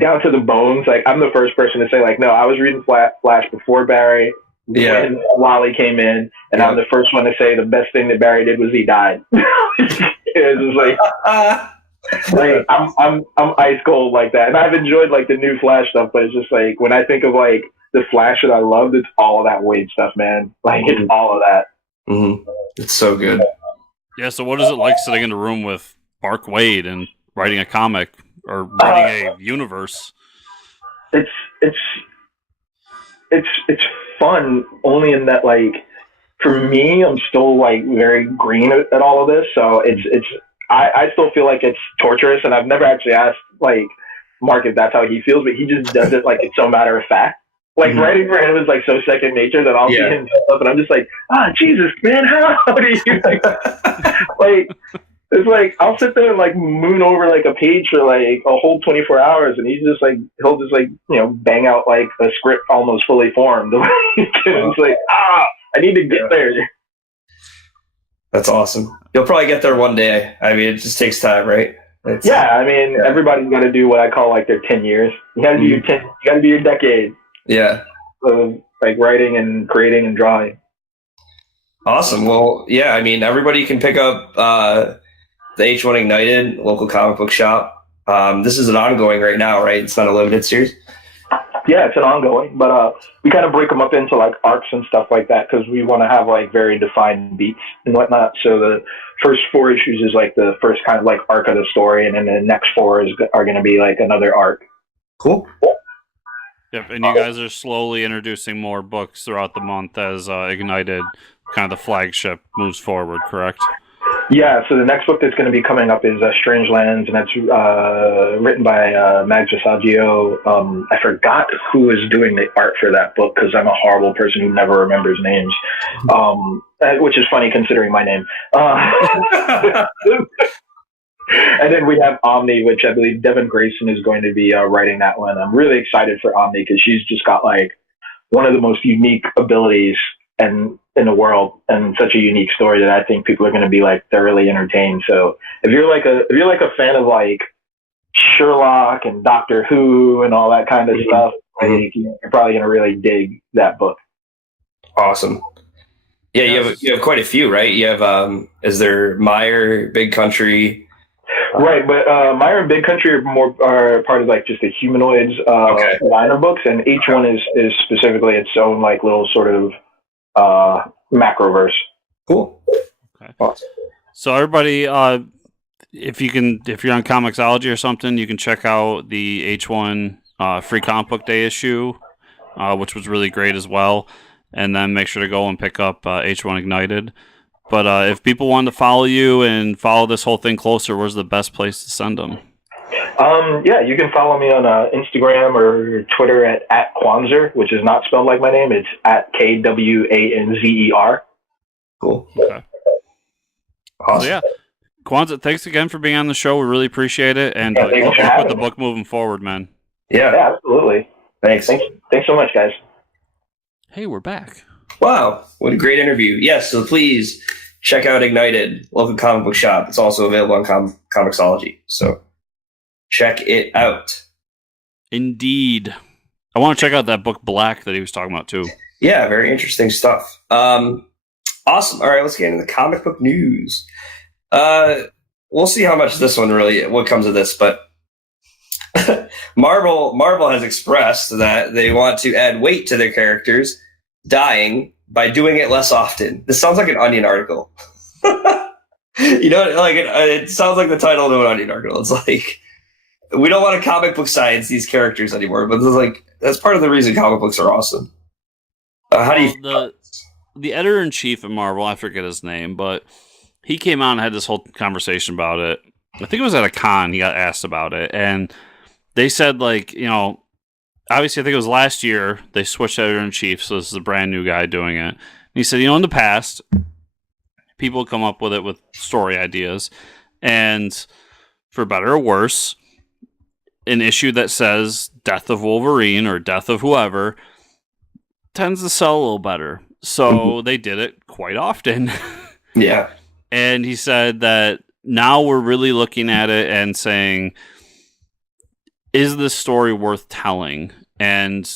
down to the bones. I'm the first person to say no, I was reading Flash before Barry. Yeah. When Wally came in, and I'm the first one to say the best thing that Barry did was he died. It was just I'm ice cold like that, and I've enjoyed the new Flash stuff, but it's just when I think of the Flash that I loved, it's all of that Wade stuff, man. It's all of that. Mm-hmm. It's so good. Yeah. So what is it like sitting in a room with Mark Waid and writing a comic or writing a universe? It's fun, only in that for me, I'm still very green at all of this, so I still feel like it's torturous, and I've never actually asked Mark if that's how he feels, but he just does it it's so matter of fact. Mm-hmm. Writing for him is so second nature that I'll see him up and I'm just Jesus, man, how do you it's I'll sit there and moon over a page for a whole 24 hours, and he's just he'll just bang out a script almost fully formed. It's I need to get there. That's awesome. You'll probably get there one day. I mean, it just takes time, right? Everybody's got to do what I call their 10 years. You got to do your 10. You got to do your decade. Yeah. Of writing and creating and drawing. Awesome. Well, yeah. I mean, everybody can pick up the H1 Ignited local comic book shop. This is an ongoing right now, right? It's not a limited series. Yeah, it's an ongoing, but we kind of break them up into arcs and stuff like that, because we want to have very defined beats and whatnot. So the first 4 issues is the first kind of arc of the story, and then the next 4 are going to be another arc. Cool. Yep, and you guys are slowly introducing more books throughout the month as Ignited, kind of the flagship, moves forward, correct? Yeah, so the next book that's going to be coming up is Strangelands, and that's written by Kwanza Osajyefo. I forgot who is doing the art for that book, because I'm a horrible person who never remembers names, which is funny considering my name. And then we have Omni, which I believe Devin Grayson is going to be writing that one. I'm really excited for Omni, because she's just got one of the most unique abilities in the world, and such a unique story that I think people are going to be thoroughly entertained. So if you're a fan of Sherlock and Doctor Who and all that kind of stuff, you're probably going to really dig that book. Awesome. Yeah, you have quite a few, right? You have is there Meyer, Big Country? Right, but Meyer and Big Country are part of just the Humanoids line of books, and each one is specifically its own little sort of macroverse. Cool. Okay. Awesome. So everybody, if you're on Comixology or something, you can check out the H1 free comic book day issue, which was really great as well. And then make sure to go and pick up H1 Ignited. But if people want to follow you and follow this whole thing closer, where's the best place to send them? Yeah, you can follow me on Instagram or Twitter at Kwanzer, which is not spelled like my name. It's at KWANZER. Cool. Okay. Awesome. So, yeah. Kwanza, thanks again for being on the show. We really appreciate it. And good luck with the book moving forward, man. Yeah, absolutely. Thanks so much, guys. Hey, we're back. Wow, what a great interview. Yes, so please check out Ignited, local comic book shop. It's also available on Comixology. So check it out. Indeed. I want to check out that book Black that he was talking about too. Yeah, very interesting stuff. Awesome. All right, let's get into the comic book news. We'll see how much this one what comes of this, but Marvel has expressed that they want to add weight to their characters dying by doing it less often. This sounds like an Onion article. You know, like it sounds like the title of an Onion article. It's like, we don't want to comic book science these characters anymore, but it's like that's part of the reason comic books are awesome. How do you? The editor-in-chief of Marvel, I forget his name, but he came out and had this whole conversation about it. I think it was at a con. He got asked about it, and they said, like, you know, obviously I think it was last year they switched editor-in-chief, so this is a brand new guy doing it. And he said, you know, in the past, people come up with it with story ideas, and for better or worse, an issue that says death of Wolverine or death of whoever tends to sell a little better. So they did it quite often. Yeah. And he said that now we're really looking at it and saying, is this story worth telling? And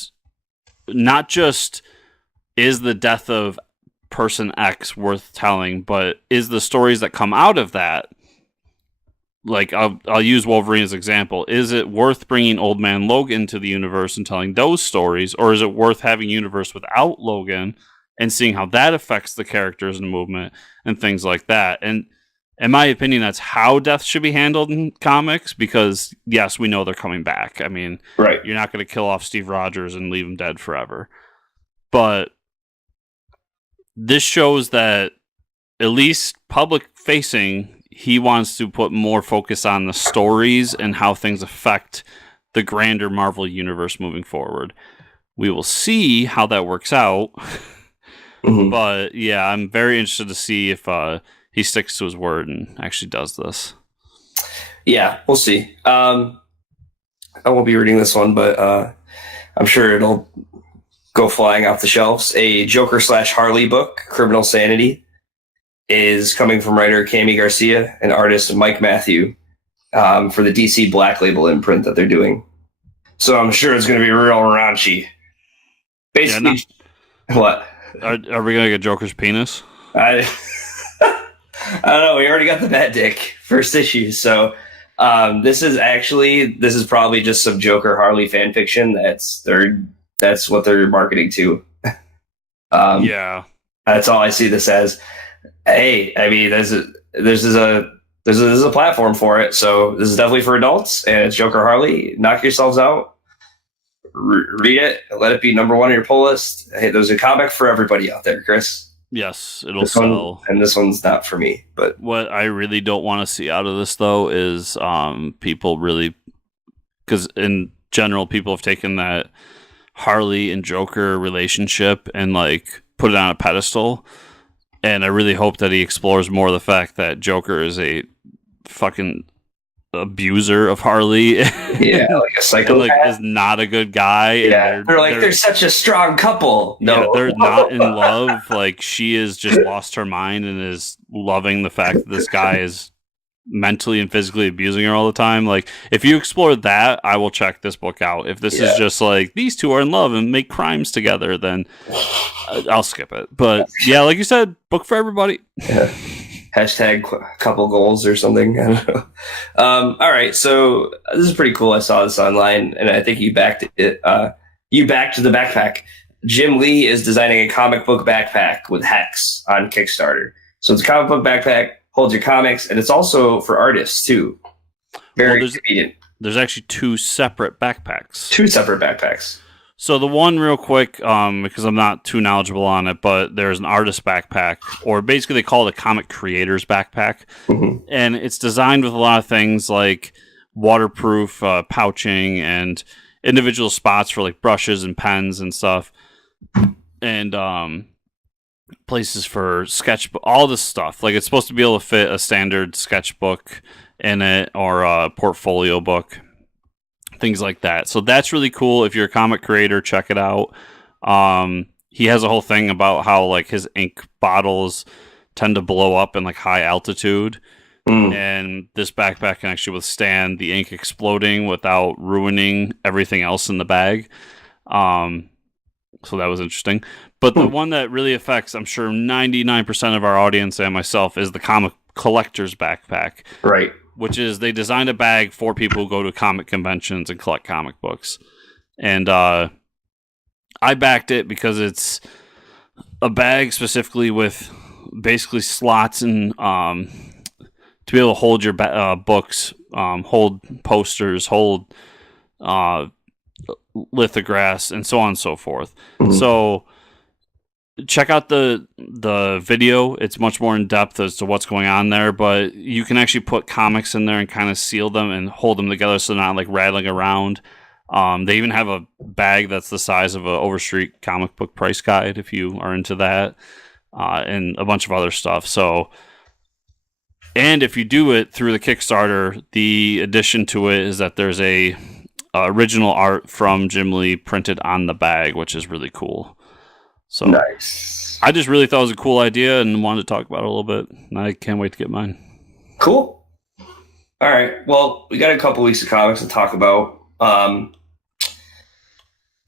not just is the death of person X worth telling, but is the stories that come out of that, like I'll use Wolverine as an example, is it worth bringing Old Man Logan to the universe and telling those stories, or is it worth having a universe without Logan and seeing how that affects the characters and movement and things like that? And in my opinion, that's how death should be handled in comics, because yes, we know they're coming back. I mean, right. You're not going to kill off Steve Rogers and leave him dead forever. But this shows that, at least public facing, he wants to put more focus on the stories and how things affect the grander Marvel universe moving forward. We will see how that works out. But yeah, I'm very interested to see if he sticks to his word and actually does this. Yeah, we'll see. I won't be reading this one, but I'm sure it'll go flying off the shelves. A Joker/Harley book, Criminal Sanity, is coming from writer Cami Garcia and artist Mike Matthew for the DC Black Label imprint that they're doing. So I'm sure it's going to be real raunchy. Basically, what? Are we going to get Joker's penis? I don't know. We already got the Bat Dick first issue, so this is probably just some Joker Harley fan fiction. That's what they're marketing to. Yeah, that's all I see this as. Hey, I mean, there's a platform for it, so this is definitely for adults, and it's Joker Harley. Knock yourselves out. Read it. Let it be number one on your pull list. Hey, there's a comic for everybody out there, Chris. Yes, it'll sell. And this one's not for me. But what I really don't want to see out of this, though, is people really, because in general, people have taken that Harley and Joker relationship and like put it on a pedestal. And I really hope that he explores more of the fact that Joker is a fucking abuser of Harley. Yeah, like a psychopath. Like, is not a good guy. Yeah, they're such a strong couple. No, yeah, they're not in love. Like, she has just lost her mind and is loving the fact that this guy is mentally and physically abusing her all the time. Like, if you explore that, I will check this book out. If this is just like, these two are in love and make crimes together, then I'll skip it. But yeah, like you said, book for everybody. Yeah. Hashtag couple goals or something. I don't know. All right, so this is pretty cool. I saw this online, and I think you backed it. You backed the backpack. Jim Lee is designing a comic book backpack with Hex on Kickstarter. So it's a comic book backpack, holds your comics, and it's also for artists, too. Very convenient. There's actually two separate backpacks. So the one real quick, because I'm not too knowledgeable on it, but there's an artist backpack, or basically they call it a comic creator's backpack. And it's designed with a lot of things like waterproof pouching and individual spots for like brushes and pens and stuff. And places for sketchbook, all this stuff. Like, it's supposed to be able to fit a standard sketchbook in it or a portfolio book. Things like that. So that's really cool. If you're a comic creator, check it out. He has a whole thing about how like his ink bottles tend to blow up in like high altitude. And this backpack can actually withstand the ink exploding without ruining everything else in the bag. So that was interesting. But the one that really affects, I'm sure, 99% of our audience and myself is the comic collector's backpack. Right. which is they designed a bag for people who go to comic conventions and collect comic books. And I backed it because it's a bag specifically with basically slots and to be able to hold your books, hold posters, hold lithographs, and so on and so forth. Mm-hmm. So check out the video. It's much more in depth as to what's going on there, but you can actually put comics in there and kind of seal them and hold them together so they're not like rattling around. They even have a bag that's the size of an Overstreet comic book price guide if you are into that, and a bunch of other stuff. So, and if you do it through the Kickstarter, the addition to it is that there's a original art from Jim Lee printed on the bag, which is really cool. So nice. I just really thought it was a cool idea and wanted to talk about it a little bit. And I can't wait to get mine. Cool. All right. Well, we got a couple weeks of comics to talk about.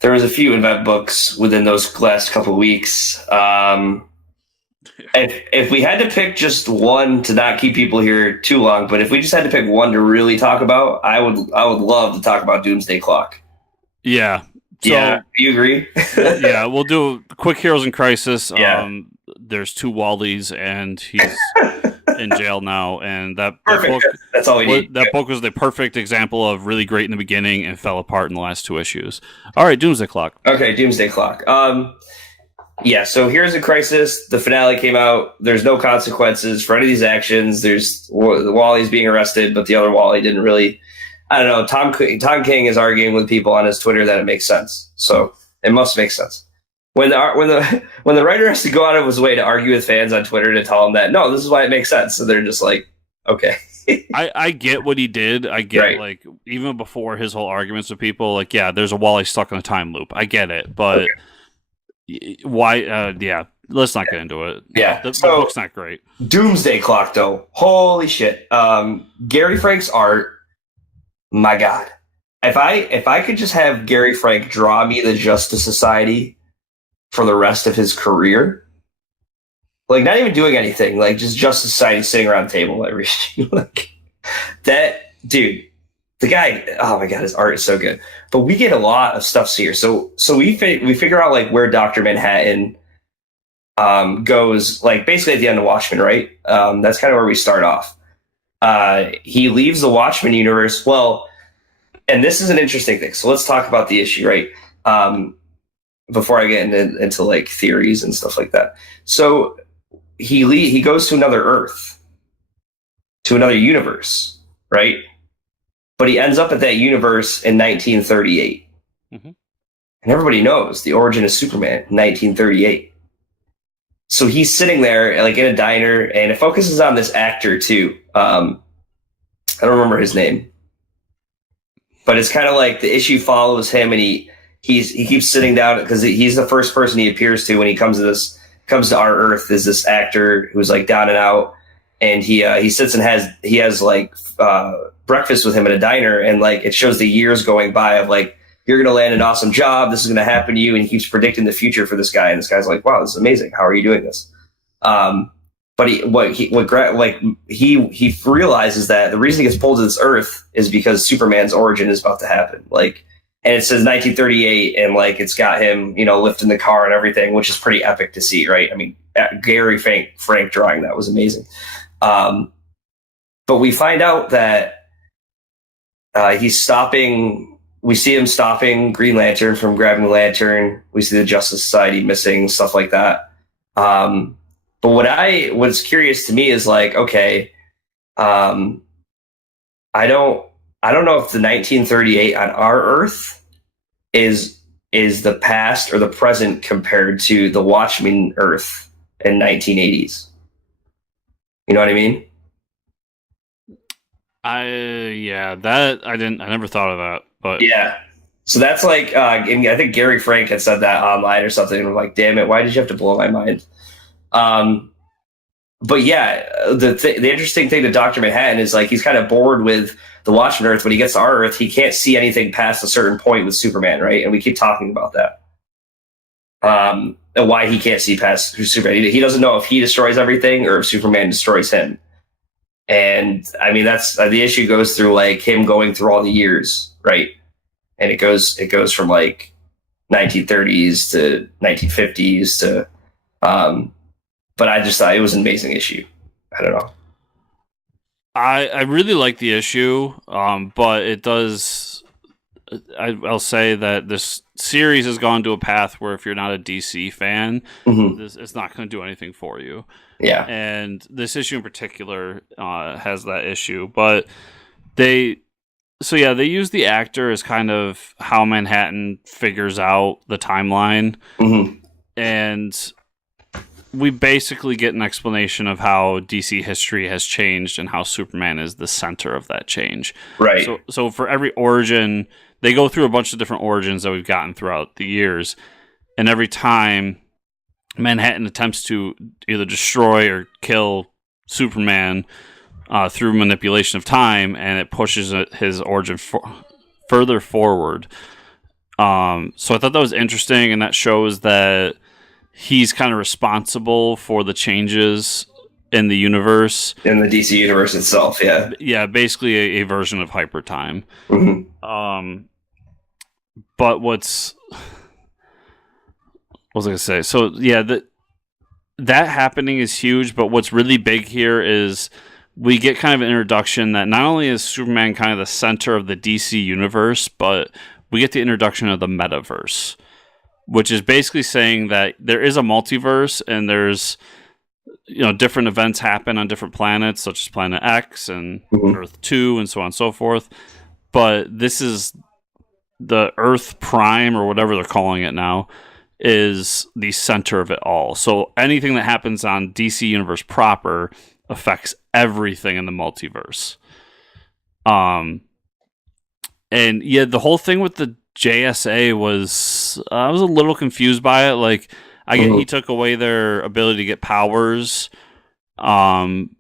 There was a few event books within those last couple of weeks. If we had to pick just one to not keep people here too long, but if we just had to pick one to really talk about, I would love to talk about Doomsday Clock. Yeah. So, yeah. Do you agree? Yeah, we'll do quick Heroes in Crisis. Yeah. There's 2 Wallies, and he's in jail now. And that book, that's all we need. That book was the perfect example of really great in the beginning and fell apart in the last 2 issues. All right, Doomsday Clock. Okay, Doomsday Clock. Yeah, so Heroes in Crisis, the finale came out. There's no consequences for any of these actions. There's Wally's being arrested, but the other Wally didn't really. I don't know. Tom King is arguing with people on his Twitter that it makes sense. So it must make sense. When the writer has to go out of his way to argue with fans on Twitter to tell them that no, this is why it makes sense, so they're just like, okay. I get what he did. I get right. Like even before his whole arguments with people, like yeah, there's a Wally stuck in a time loop. I get it, but why? Yeah, let's not get into it. Yeah, the book's not great. Doomsday Clock though, holy shit! Gary Frank's art. My God, if I could just have Gary Frank draw me the Justice Society for the rest of his career, like not even doing anything, like just Justice Society sitting around the table every like that dude, the guy. Oh my God, his art is so good. But we get a lot of stuff here, so we figure out like where Dr. Manhattan goes, like basically at the end of Watchmen, right? That's kind of where we start off. He leaves the Watchmen universe. Well, and this is an interesting thing. So let's talk about the issue, right? Before I get into like theories and stuff like that. So he goes to another Earth, to another universe, right? But he ends up at that universe in 1938. Mm-hmm. And everybody knows the origin of Superman, 1938. So he's sitting there like in a diner, and it focuses on this actor too. I don't remember his name, but it's kind of like the issue follows him, and he keeps sitting down because he's the first person he appears to when he comes to our Earth. Is this actor who's like down and out, and he sits and has like breakfast with him at a diner, and like it shows the years going by of like, you're going to land an awesome job. This is going to happen to you. And he keeps predicting the future for this guy. And this guy's like, wow, this is amazing. How are you doing this? But he realizes that the reason he gets pulled to this Earth is because Superman's origin is about to happen. Like, and it says 1938, and like, it's got him, lifting the car and everything, which is pretty epic to see. Right. I mean, Gary Frank drawing that was amazing. But we find out that, he's stopping. We see him stopping Green Lantern from grabbing the lantern. We see the Justice Society missing, stuff like that. But what's curious to me is like, okay, I don't know if the 1938 on our Earth is the past or the present compared to the Watchmen Earth in 1980s. You know what I mean? I never thought of that. But yeah, so that's like, and I think Gary Frank had said that online or something, and I'm like, damn it, why did you have to blow my mind? But yeah, the interesting thing to Dr. Manhattan is like, he's kind of bored with the Watchmen Earth. When he gets to our Earth, he can't see anything past a certain point with Superman, right? And we keep talking about that. And why he can't see past Superman. He doesn't know if he destroys everything or if Superman destroys him. And I mean, that's the issue goes through like him going through all the years, right? And it goes from like 1930s to 1950s to, but I just thought it was an amazing issue. I don't know. I really like the issue, but it does. I'll say that this series has gone to a path where if you're not a DC fan, it's not going to do anything for you. Yeah. And this issue in particular has that issue. But they use the actor as kind of how Manhattan figures out the timeline. And we basically get an explanation of how DC history has changed and how Superman is the center of that change. Right. So for every origin, they go through a bunch of different origins that we've gotten throughout the years. And every time Manhattan attempts to either destroy or kill Superman through manipulation of time, and it pushes his origin further forward. So I thought that was interesting, and that shows that he's kind of responsible for the changes in the universe. In the DC universe itself, yeah. Yeah, basically a version of hyper time. But what was I going to say? So, yeah, that happening is huge, but what's really big here is we get kind of an introduction that not only is Superman kind of the center of the DC universe, but we get the introduction of the metaverse, which is basically saying that there is a multiverse and there's different events happen on different planets, such as Planet X and Earth 2 and so on and so forth. But this is the Earth Prime, or whatever they're calling it now, is the center of it all. So anything that happens on DC Universe proper affects everything in the multiverse. And yeah, the whole thing with the JSA was, I was a little confused by it. Like, I get he took away their ability to get powers, and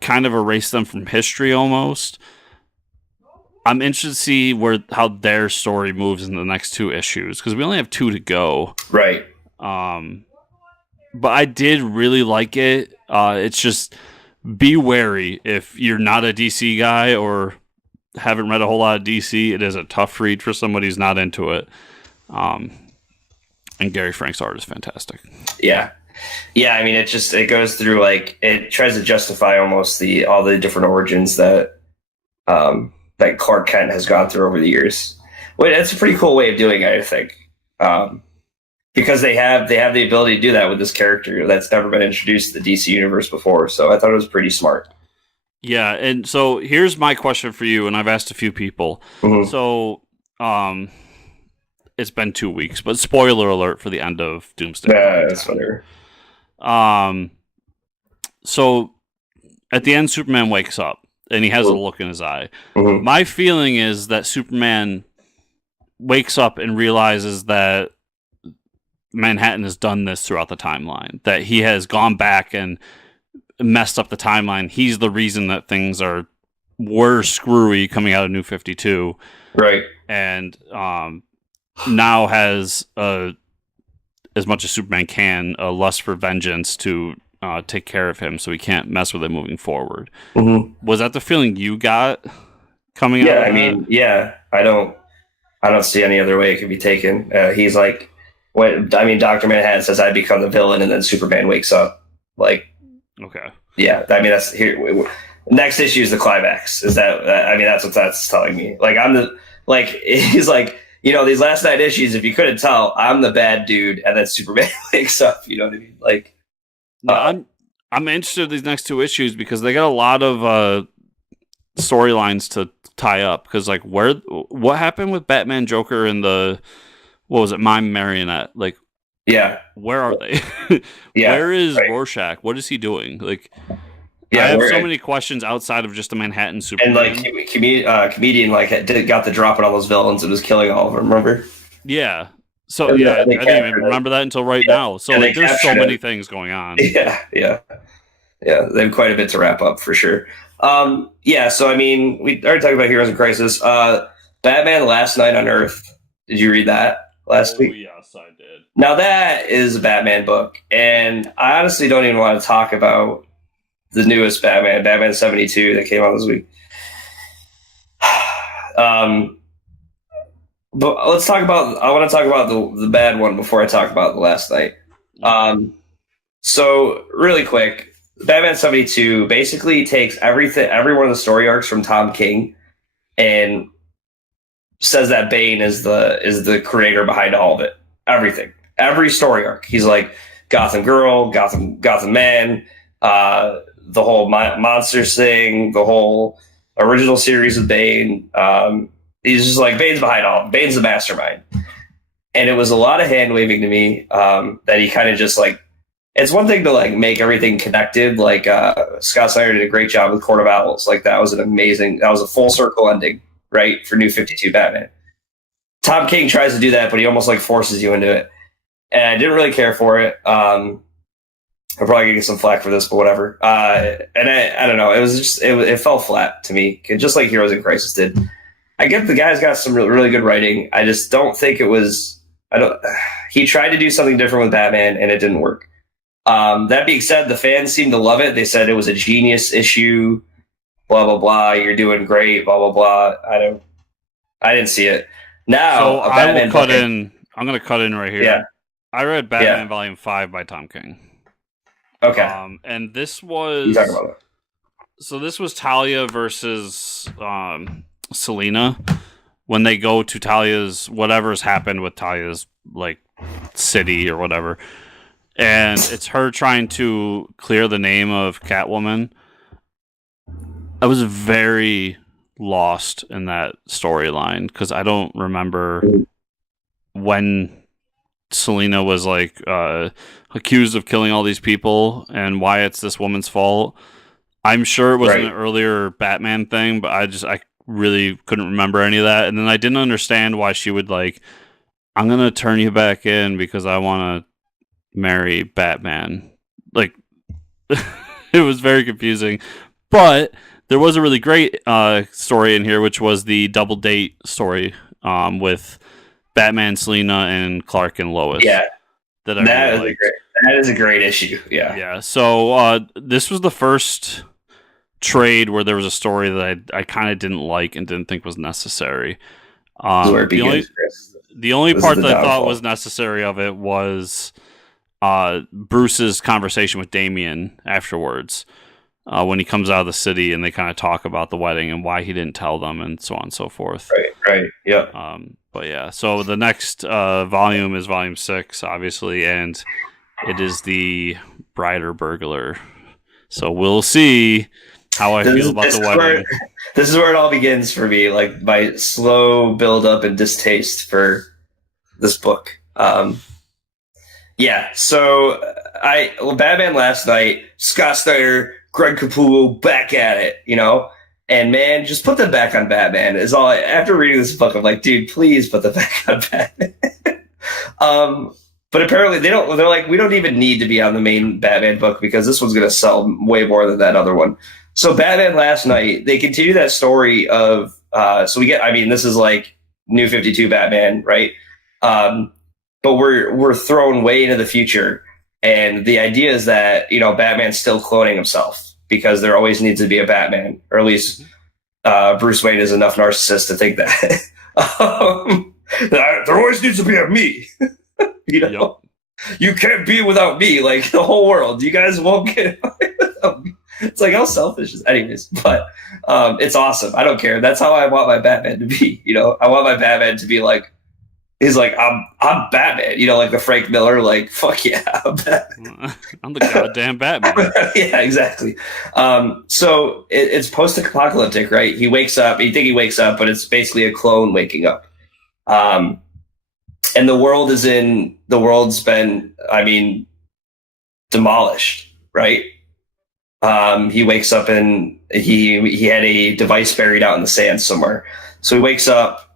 kind of erased them from history almost. I'm interested to see how their story moves in the next two issues, because we only have 2 to go. Right. But I did really like it. It's just, be wary if you're not a DC guy or haven't read a whole lot of DC. It is a tough read for somebody who's not into it. And Gary Frank's art is fantastic. Yeah. Yeah, I mean, it goes through, like, it tries to justify almost all the different origins that that Clark Kent has gone through over the years. Well, that's a pretty cool way of doing it, I think. Because they have the ability to do that with this character that's never been introduced to the DC universe before. So I thought it was pretty smart. Yeah, and so here's my question for you, and I've asked a few people. So, it's been 2 weeks, but spoiler alert for the end of Doomsday. Yeah, that's whatever. So at the end, Superman wakes up, and he has a look in his eye. My feeling is that Superman wakes up and realizes that Manhattan has done this throughout the timeline, that he has gone back and messed up the timeline. He's the reason that things were screwy coming out of New 52. Right. And now has, as much as Superman can, a lust for vengeance to take care of him, so he can't mess with it moving forward. Was that the feeling you got coming out? Yeah, I mean, yeah. I don't see any other way it could be taken. He's like, Dr. Manhattan says I become the villain, and then Superman wakes up. Like, okay, yeah. I mean, that's here. Next issue is the climax. Is that? I mean, that's what that's telling me. Like, he's like, these last 9 issues. If you couldn't tell, I'm the bad dude, and then Superman wakes up. You know what I mean? Like, I'm interested in these next 2 issues because they got a lot of storylines to tie up. Because like, what happened with Batman, Joker, and what was it, Mime Marionette? Like, yeah, where are they? Yeah, where is Rorschach? What is he doing? Like, yeah, I have so many questions outside of just a Manhattan Superman. And like, comedian got the drop on all those villains and was killing all of them. Remember? Yeah. So yeah, I didn't even remember that until right now. So like, there's so many things going on. Yeah. They have quite a bit to wrap up for sure. Yeah. So I mean, we already talked about Heroes in Crisis. Batman: Last Night on Earth. Did you read that last week? Yes, I did. Now that is a Batman book, and I honestly don't even want to talk about the newest Batman 72 that came out this week. But I want to talk about the bad one before I talk about the last night. So really quick, Batman 72 basically takes every one of the story arcs from Tom King and says that Bane is the creator behind all of it. Everything. Every story arc. He's like Gotham Girl, Gotham Man, the whole Monsters thing, the whole original series of Bane. He's just like, Bane's behind all. Bane's the mastermind. And it was a lot of hand waving to me that he kind of just like, it's one thing to like make everything connected. Like Scott Snyder did a great job with Court of Owls. Like that was a full circle ending, right? For New 52 Batman. Tom King tries to do that, but he almost like forces you into it. And I didn't really care for it. I'm probably gonna get some flack for this, but whatever. And I don't know. It was just, it fell flat to me, just like Heroes in Crisis did. I get the guy's got some really good writing. I just don't think it was. He tried to do something different with Batman, and it didn't work. That being said, the fans seemed to love it. They said it was a genius issue. Blah blah blah. You're doing great. Blah blah blah. I didn't see it. Now, so I will cut in. I'm going to cut in right here. Yeah. I read Batman Volume 5 by Tom King. Okay. And this was. You talking about it? So this was Talia versus Selina when they go to Talia's, whatever's happened with Talia's like city or whatever, and it's her trying to clear the name of Catwoman. I was very lost in that storyline because I don't remember when Selina was like accused of killing all these people and why it's this woman's fault. I'm sure it was an earlier Batman thing, but I really couldn't remember any of that. And then I didn't understand why she would like, I'm going to turn you back in because I want to marry Batman. Like, it was very confusing. But there was a really great story in here, which was the double date story with Batman, Selina, and Clark and Lois. Yeah. That is a great issue. Yeah. Yeah. So this was the first trade where there was a story that I kind of didn't like and didn't think was necessary. The only part that I thought was necessary of it was Bruce's conversation with Damian afterwards when he comes out of the city and they kind of talk about the wedding and why he didn't tell them and so on and so forth. Right. Yeah. But yeah, so the next volume is volume 6, obviously, and it is the Brighter Burglar. So we'll see how I feel about the wedding. This is where it all begins for me, like my slow build up and distaste for this book. Yeah, so Batman last night, Scott Snyder, Greg Capullo back at it, you know? And man, just put them back on Batman is all. After reading this book, I'm like, dude, please put them back on Batman. But apparently they don't. They're like, we don't even need to be on the main Batman book because this one's going to sell way more than that other one. So Batman last night, they continue that story of. So we get. I mean, this is like New 52 Batman, right? But we're thrown way into the future, and the idea is that Batman's still cloning himself. Because there always needs to be a Batman, or at least Bruce Wayne is enough narcissist to think that. There always needs to be a me. Yep. You can't be without me, like the whole world. You guys won't get without me. It's like, how selfish is anyways. But it's awesome. I don't care. That's how I want my Batman to be. I want my Batman to be like, he's like, I'm Batman, like the Frank Miller, like, fuck yeah, I'm Batman. I'm the goddamn Batman. Yeah, exactly. So it's post-apocalyptic, right? He wakes up, you think he wakes up, but it's basically a clone waking up. And the world's been, demolished, right? He wakes up and he had a device buried out in the sand somewhere. So he wakes up,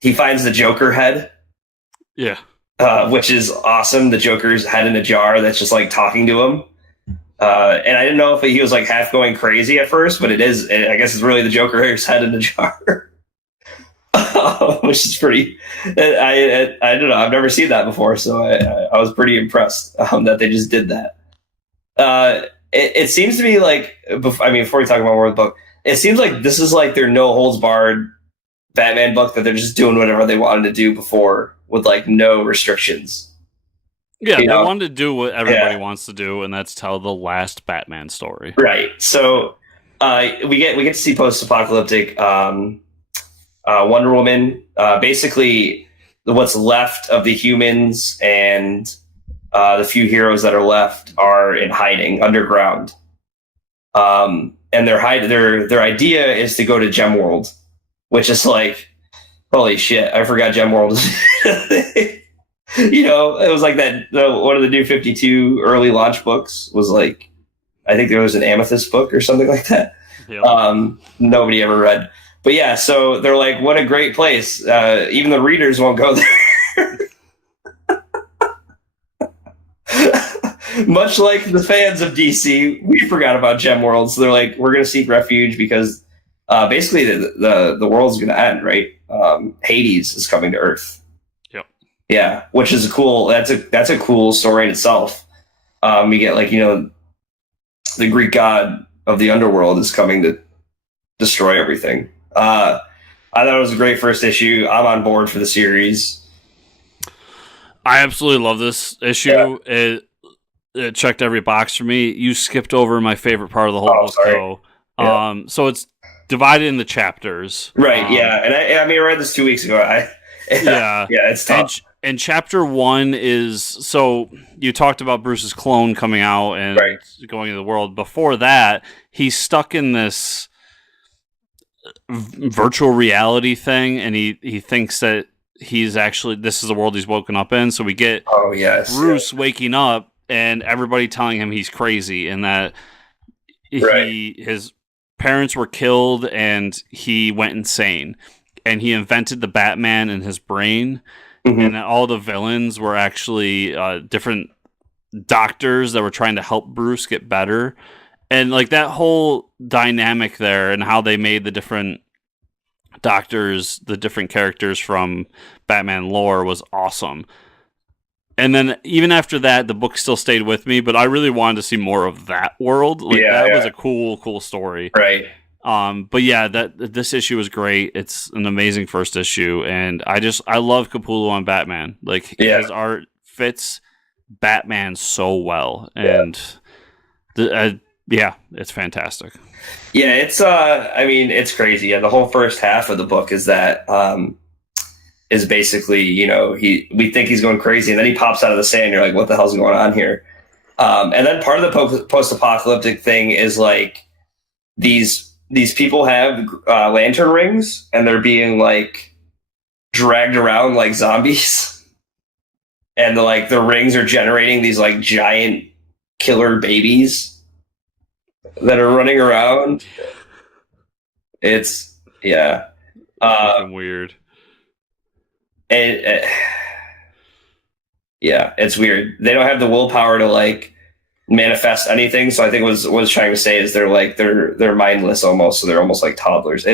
he finds the Joker head. Yeah. Which is awesome. The Joker's head in a jar that's just like talking to him. And I didn't know if he was like half going crazy at first, but I guess it's really the Joker's head in a jar. Which is pretty, I don't know. I've never seen that before. So I was pretty impressed that they just did that. it seems to be like, I mean, before we talk about more of the book, it seems like this is like their no holds barred Batman book that they're just doing whatever they wanted to do before with like no restrictions. Yeah, they wanted to do what everybody wants to do, and that's tell the last Batman story. Right. So we get to see post-apocalyptic Wonder Woman. Basically, what's left of the humans and the few heroes that are left are in hiding underground. And their idea is to go to Gemworld, which is like, holy shit! I forgot Gemworld. You know, it was like that. One of the New 52 early launch books was like, I think there was an Amethyst book or something like that. Yep. Nobody ever read. But yeah, so they're like, what a great place. Even the readers won't go there. Much like the fans of DC, we forgot about Gemworld. So they're like, we're going to seek refuge because basically the world's going to end, right? Hades is coming to Earth. Yeah, which is that's a cool story in itself. You get like, you know, the Greek god of the underworld is coming to destroy everything. I thought it was a great first issue. I'm on board for the series. I absolutely love this issue. Yeah. It checked every box for me. You skipped over my favorite part of the whole book, though. Yeah. So it's divided into chapters. Right. Yeah, and I mean, I read this 2 weeks ago. Yeah, it's tough. And chapter 1 is, so you talked about Bruce's clone coming out and going into the world. Before that, he's stuck in this virtual reality thing, and he thinks that he's actually, this is the world he's woken up in. So we get Bruce waking up and everybody telling him he's crazy and that his parents were killed and he went insane. And he invented the Batman in his brain. Mm-hmm. And all the villains were actually different doctors that were trying to help Bruce get better. And like that whole dynamic there and how they made the different doctors, the different characters from Batman lore was awesome. And then even after that, the book still stayed with me, but I really wanted to see more of that world. Like that was a cool story. Right. But yeah, this issue was great. It's an amazing first issue, and I love Capullo on Batman. Like his art fits Batman so well, and it's fantastic. Yeah, it's I mean, it's crazy. Yeah, the whole first half of the book is that is basically, you know, we think he's going crazy, and then he pops out of the sand. You're like, what the hell's going on here? And then part of the post-apocalyptic thing is like these people have lantern rings, and they're being like dragged around like zombies, and the rings are generating these like giant killer babies that are running around. It's weird. It's weird. They don't have the willpower to like manifest anything. So I think what it's trying to say is they're mindless almost. So they're almost like toddlers.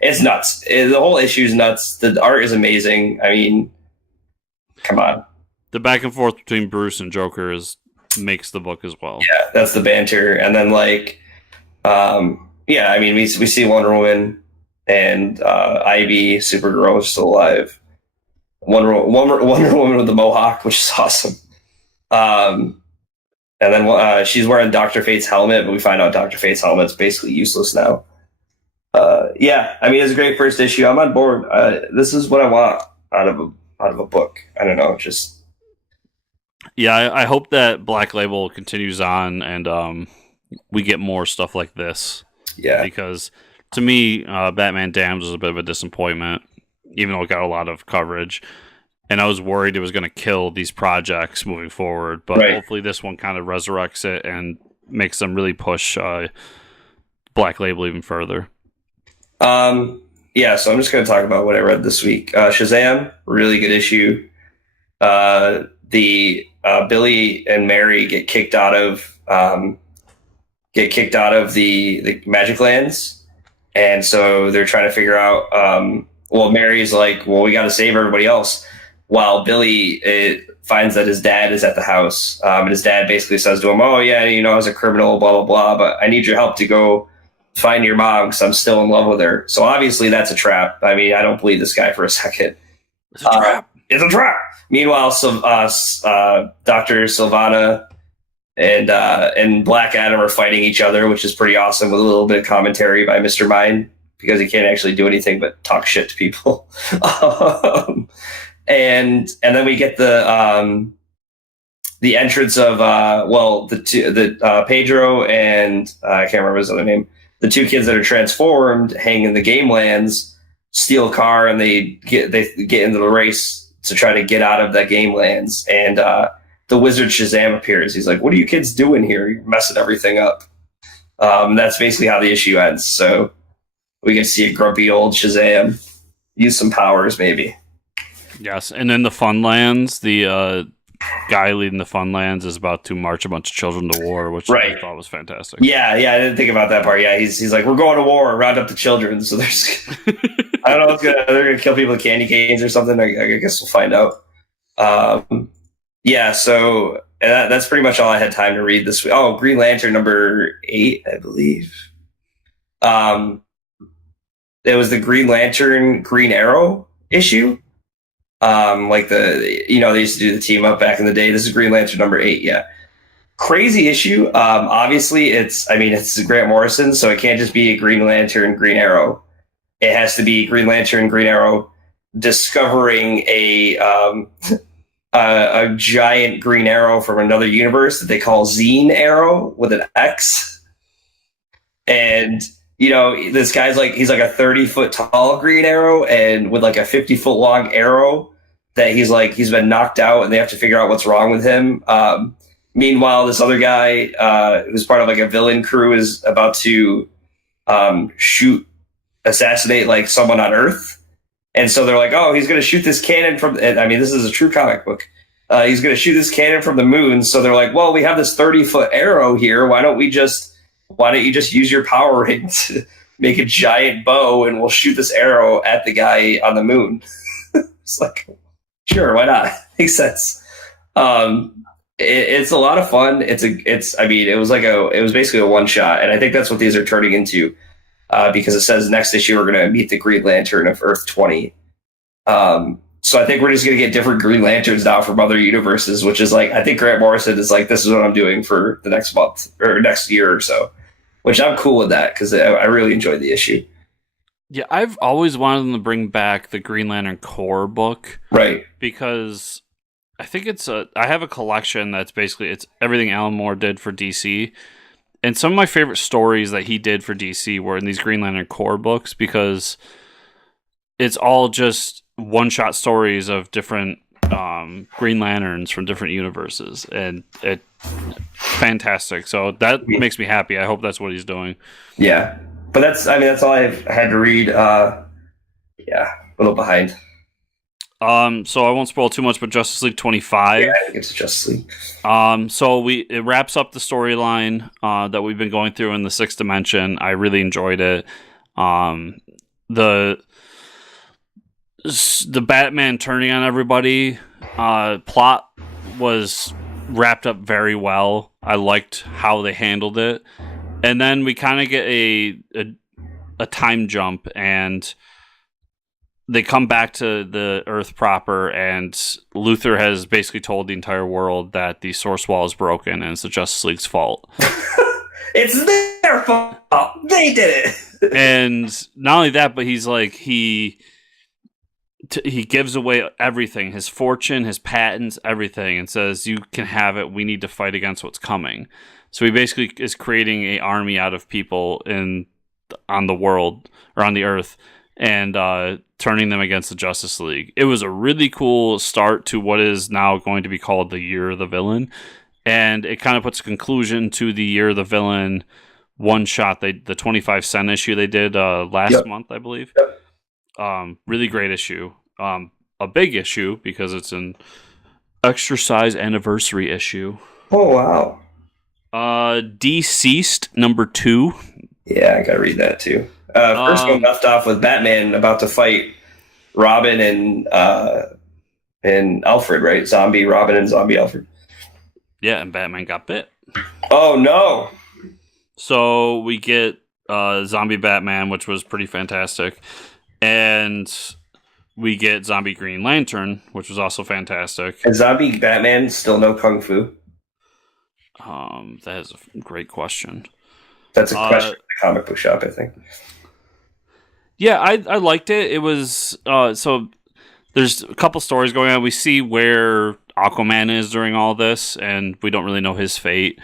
It's nuts. The whole issue is nuts. The art is amazing. I mean, come on. The back and forth between Bruce and Joker makes the book as well. Yeah, that's the banter. And then I mean, we see Wonder Woman and Ivy, Supergirl is still alive. Wonder Woman with the mohawk, which is awesome. And then she's wearing Dr. Fate's helmet, but we find out Dr. Fate's helmet's basically useless now. I mean, it's a great first issue. I'm on board. This is what I want out of a book. I don't know, just. Yeah, I hope that Black Label continues on and we get more stuff like this. Yeah. Because to me, Batman Damned was a bit of a disappointment, even though it got a lot of coverage. And I was worried it was going to kill these projects moving forward. But hopefully this one kind of resurrects it and makes them really push Black Label even further. So I'm just going to talk about what I read this week. Shazam, really good issue. The Billy and Mary get kicked out of the Magic Lands, and so they're trying to figure out. Mary's like, well, we got to save everybody else, while Billy finds that his dad is at the house. And his dad basically says to him, "Oh yeah, I was a criminal, blah blah blah, but I need your help to go find your mom because I'm still in love with her." So obviously that's a trap. I mean, I don't believe this guy for a second. It's a trap. It's a trap. Meanwhile, Dr. Sylvana and Black Adam are fighting each other, which is pretty awesome, with a little bit of commentary by Mr. Mind, because he can't actually do anything but talk shit to people. And then we get the entrance of Pedro and I can't remember his other name. The two kids that are transformed hang in the game lands, steal a car, and they get into the race to try to get out of the game lands. And the wizard Shazam appears. He's like, "What are you kids doing here? You're messing everything up." That's basically how the issue ends. So we can see a grumpy old Shazam use some powers, maybe. Yes, and in the Funlands, the guy leading the Funlands is about to march a bunch of children to war, which I thought was fantastic. Yeah, I didn't think about that part. Yeah, he's like, "We're going to war, round up the children." So there's, I don't know, they're gonna kill people with candy canes or something. I guess we'll find out. Yeah, so that's pretty much all I had time to read this week. Oh, Green Lantern number 8, I believe. It was the Green Lantern Green Arrow issue. Like they used to do the team up back in the day. This is Green Lantern number 8. Yeah. Crazy issue. Obviously it's Grant Morrison, so it can't just be a Green Lantern Green Arrow. It has to be Green Lantern Green Arrow discovering a giant green arrow from another universe that they call Zine Arrow with an X. And this guy's he's like a 30-foot tall green arrow, and with like a 50-foot long arrow that he's been knocked out, and they have to figure out what's wrong with him. Meanwhile, this other guy who's part of like a villain crew is about to assassinate someone on Earth. And so they're like, "Oh, he's going to shoot this cannon from," I mean, this is a true comic book. He's going to shoot this cannon from the moon. So they're like, "Well, we have this 30-foot arrow here. Why don't you just use your power ring to make a giant bow, and we'll shoot this arrow at the guy on the moon?" It's like, sure, why not? Makes sense. It's a lot of fun. It was basically a one shot, and I think that's what these are turning into. Because it says next issue we're going to meet the Green Lantern of Earth 20. So I think we're just going to get different Green Lanterns now from other universes, which is I think Grant Morrison is this is what I'm doing for the next month or next year or so, which I'm cool with that because I really enjoyed the issue. Yeah, I've always wanted them to bring back the Green Lantern Corps book. Right. Because I think I have a collection that's basically, it's everything Alan Moore did for DC. And some of my favorite stories that he did for DC were in these Green Lantern Corps books, because it's all just one-shot stories of different Green Lanterns from different universes, and it fantastic. So that makes me happy. I hope that's what he's doing. Yeah, but that's all I've had to read. Yeah, a little behind. So I won't spoil too much, but Justice League 25. Yeah, I think it's Justice League. So it wraps up the storyline that we've been going through in the Sixth Dimension. I really enjoyed it. The Batman turning on everybody plot was wrapped up very well. I liked how they handled it, and then we kind of get a time jump, and they come back to the Earth proper, and Luthor has basically told the entire world that the Source Wall is broken, and it's the Justice League's fault. It's their fault. They did it. And not only that, but he's like, he gives away everything, his fortune, his patents, everything, and says, "You can have it. We need to fight against what's coming." So he basically is creating an army out of people on the world, or on the Earth, and turning them against the Justice League. It was a really cool start to what is now going to be called the Year of the Villain, and it kind of puts a conclusion to the Year of the Villain one shot. The 25-cent issue they did last month, I believe. Yep. Really great issue. A big issue because it's an extra size anniversary issue. Oh wow. Deceased number 2. Yeah, I gotta read that too. First one left off with Batman about to fight Robin and and Alfred, right? Zombie Robin and Zombie Alfred. Yeah, and Batman got bit. Oh no! So we get Zombie Batman, which was pretty fantastic, and we get Zombie Green Lantern, which was also fantastic. And Zombie Batman still no kung fu? That is a great question. That's a question for the comic book shop, I think. Yeah, I liked it. It was so there's a couple stories going on. We see where Aquaman is during all this, and we don't really know his fate.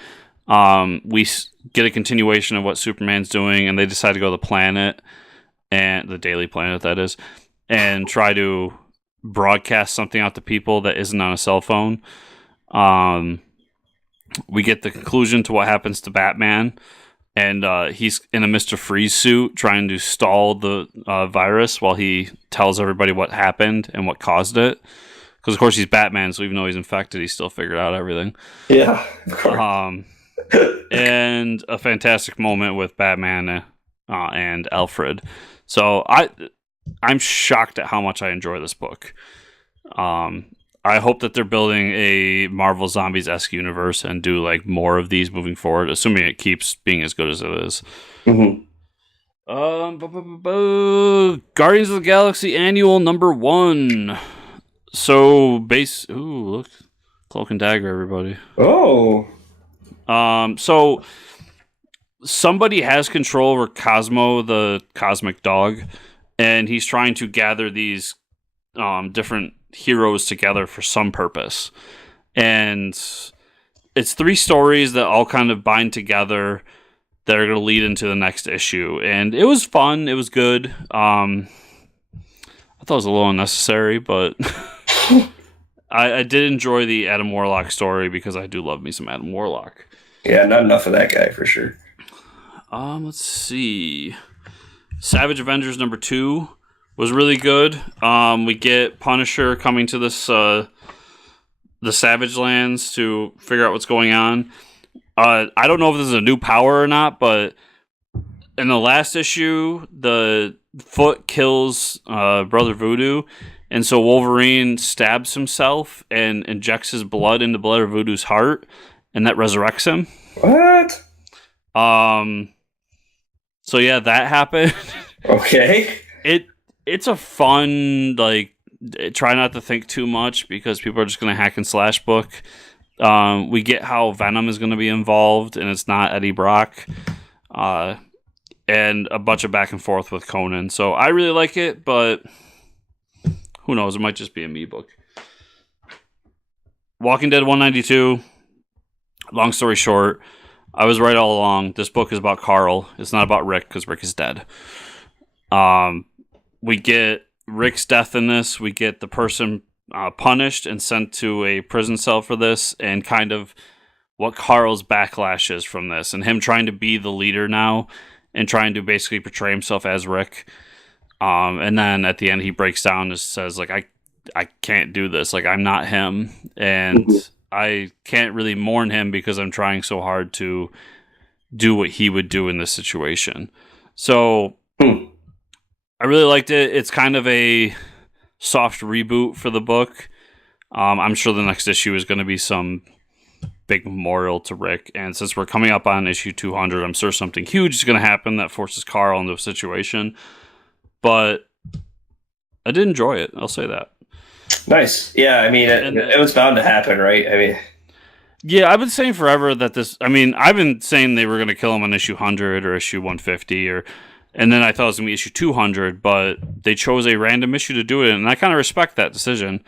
We get a continuation of what Superman's doing, and they decide to go to the planet, and the Daily Planet, that is, and try to broadcast something out to people that isn't on a cell phone. We get the conclusion to what happens to Batman, and he's in a Mr. Freeze suit trying to stall the virus while he tells everybody what happened and what caused it. Because, of course, he's Batman, so even though he's infected, he still figured out everything. Yeah, of course. And a fantastic moment with Batman and Alfred. So I'm shocked at how much I enjoy this book. I hope that they're building a Marvel Zombies-esque universe and do like more of these moving forward, assuming it keeps being as good as it is. Mm-hmm. Guardians of the Galaxy Annual #1. So look, Cloak and Dagger, everybody. Oh. So somebody has control over Cosmo, the cosmic dog, and he's trying to gather these different heroes together for some purpose. And it's 3 stories that all kind of bind together that are going to lead into the next issue. And it was fun. It was good. I thought it was a little unnecessary, but I did enjoy the Adam Warlock story because I do love me some Adam Warlock. Yeah, not enough of that guy for sure. Let's see. Savage Avengers #2 was really good. We get Punisher coming to this the Savage Lands to figure out what's going on. I don't know if this is a new power or not, but in the last issue, the Foot kills Brother Voodoo, and so Wolverine stabs himself and injects his blood into Brother Voodoo's heart, and that resurrects him. What? So yeah, that happened. Okay. It's a fun, like, try not to think too much because people are just going to hack and slash book. We get how Venom is going to be involved, and it's not Eddie Brock. And a bunch of back and forth with Conan. So I really like it, but who knows? It might just be a me book. Walking Dead 192. Long story short, I was right all along. This book is about Carl. It's not about Rick because Rick is dead. We get Rick's death in this. We get the person punished and sent to a prison cell for this, and kind of what Carl's backlash is from this, and him trying to be the leader now and trying to basically portray himself as Rick. And then at the end, he breaks down and says, like, I can't do this. Like, I'm not him. And I can't really mourn him because I'm trying so hard to do what he would do in this situation. So I really liked it. It's kind of a soft reboot for the book. I'm sure the next issue is going to be some big memorial to Rick. And since we're coming up on issue 200, I'm sure something huge is going to happen that forces Carl into a situation. But I did enjoy it. I'll say that. Nice. Yeah, I mean, it was bound to happen, right? I mean, yeah, I've been saying forever that this. I mean, I've been saying they were going to kill him on issue 100 or issue 150, and then I thought it was going to be issue 200, but they chose a random issue to do it, and I kind of respect that decision.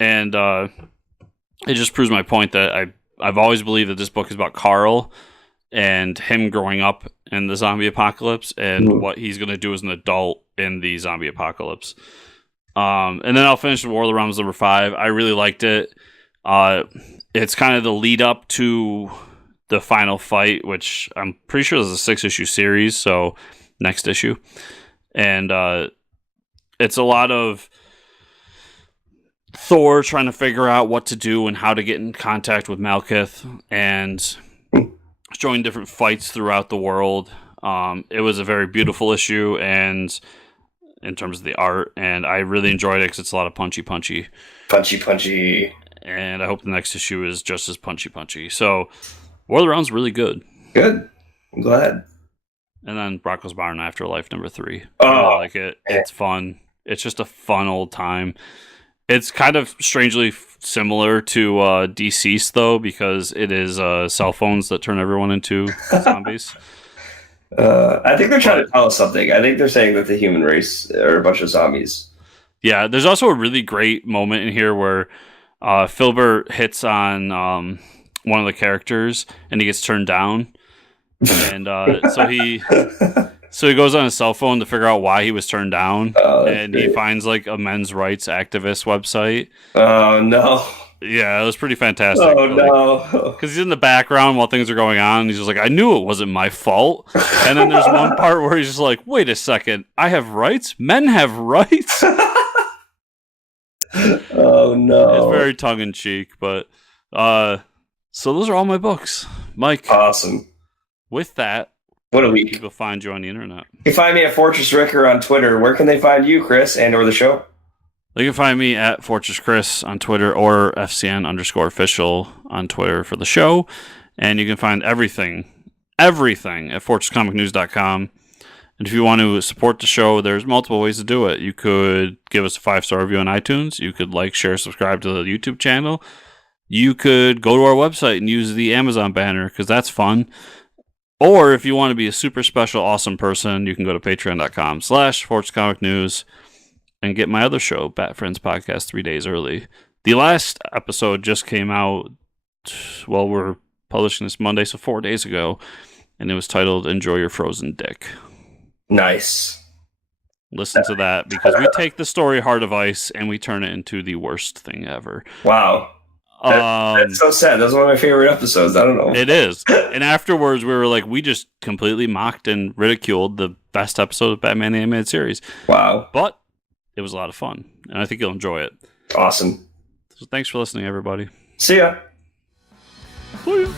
And it just proves my point that I've always believed that this book is about Carl and him growing up in the zombie apocalypse and what he's going to do as an adult in the zombie apocalypse. And then I'll finish with War of the Realms #5. I really liked it. It's kind of the lead up to the final fight, which I'm pretty sure is a 6-issue series, so next issue. And it's a lot of Thor trying to figure out what to do and how to get in contact with Malekith and showing different fights throughout the world. It was a very beautiful issue, and in terms of the art, and I really enjoyed it because it's a lot of punchy. And I hope the next issue is just as punchy. So, War of the Realms really good. Good. I'm glad. And then Brocco's Barn Afterlife #3. Oh, I really like it. It's fun. It's just a fun old time. It's kind of strangely similar to Deceased, though, because it is cell phones that turn everyone into zombies. I think they're trying to tell us something. I think they're saying that the human race are a bunch of zombies. Yeah, there's also a really great moment in here where Filbert hits on one of the characters and he gets turned down. And so he goes on his cell phone to figure out why he was turned down, and he finds like a men's rights activist website. Oh no! Yeah, it was pretty fantastic. Oh no! Because he's in the background while things are going on, and he's just like, "I knew it wasn't my fault." And then there's one part where he's just like, "Wait a second, I have rights. Men have rights." Oh no! It's very tongue in cheek, but so those are all my books, Mike. Awesome. With that, what a week. People find you on the internet. You can find me at Fortress Ricker on Twitter. Where can they find you, Chris, and or the show? They can find me at Fortress Chris on Twitter or FCN_official on Twitter for the show. And you can find everything at FortressComicNews.com. And if you want to support the show, there's multiple ways to do it. You could give us a 5-star review on iTunes. You could like, share, subscribe to the YouTube channel. You could go to our website and use the Amazon banner because that's fun. Or if you want to be a super special, awesome person, you can go to patreon.com/FortressComicNews and get my other show, Bat Friends Podcast, 3 days early. The last episode just came out, well, we're publishing this Monday, so 4 days ago, and it was titled Enjoy Your Frozen Dick. Nice. Listen to that, because we take the story Heart of Ice and we turn it into the worst thing ever. Wow. That's so sad. That's one of my favorite episodes. I don't know. It is. And afterwards, we were like, we just completely mocked and ridiculed the best episode of Batman the Animated Series. Wow. But it was a lot of fun, and I think you'll enjoy it. Awesome. So thanks for listening, everybody. See ya. See ya.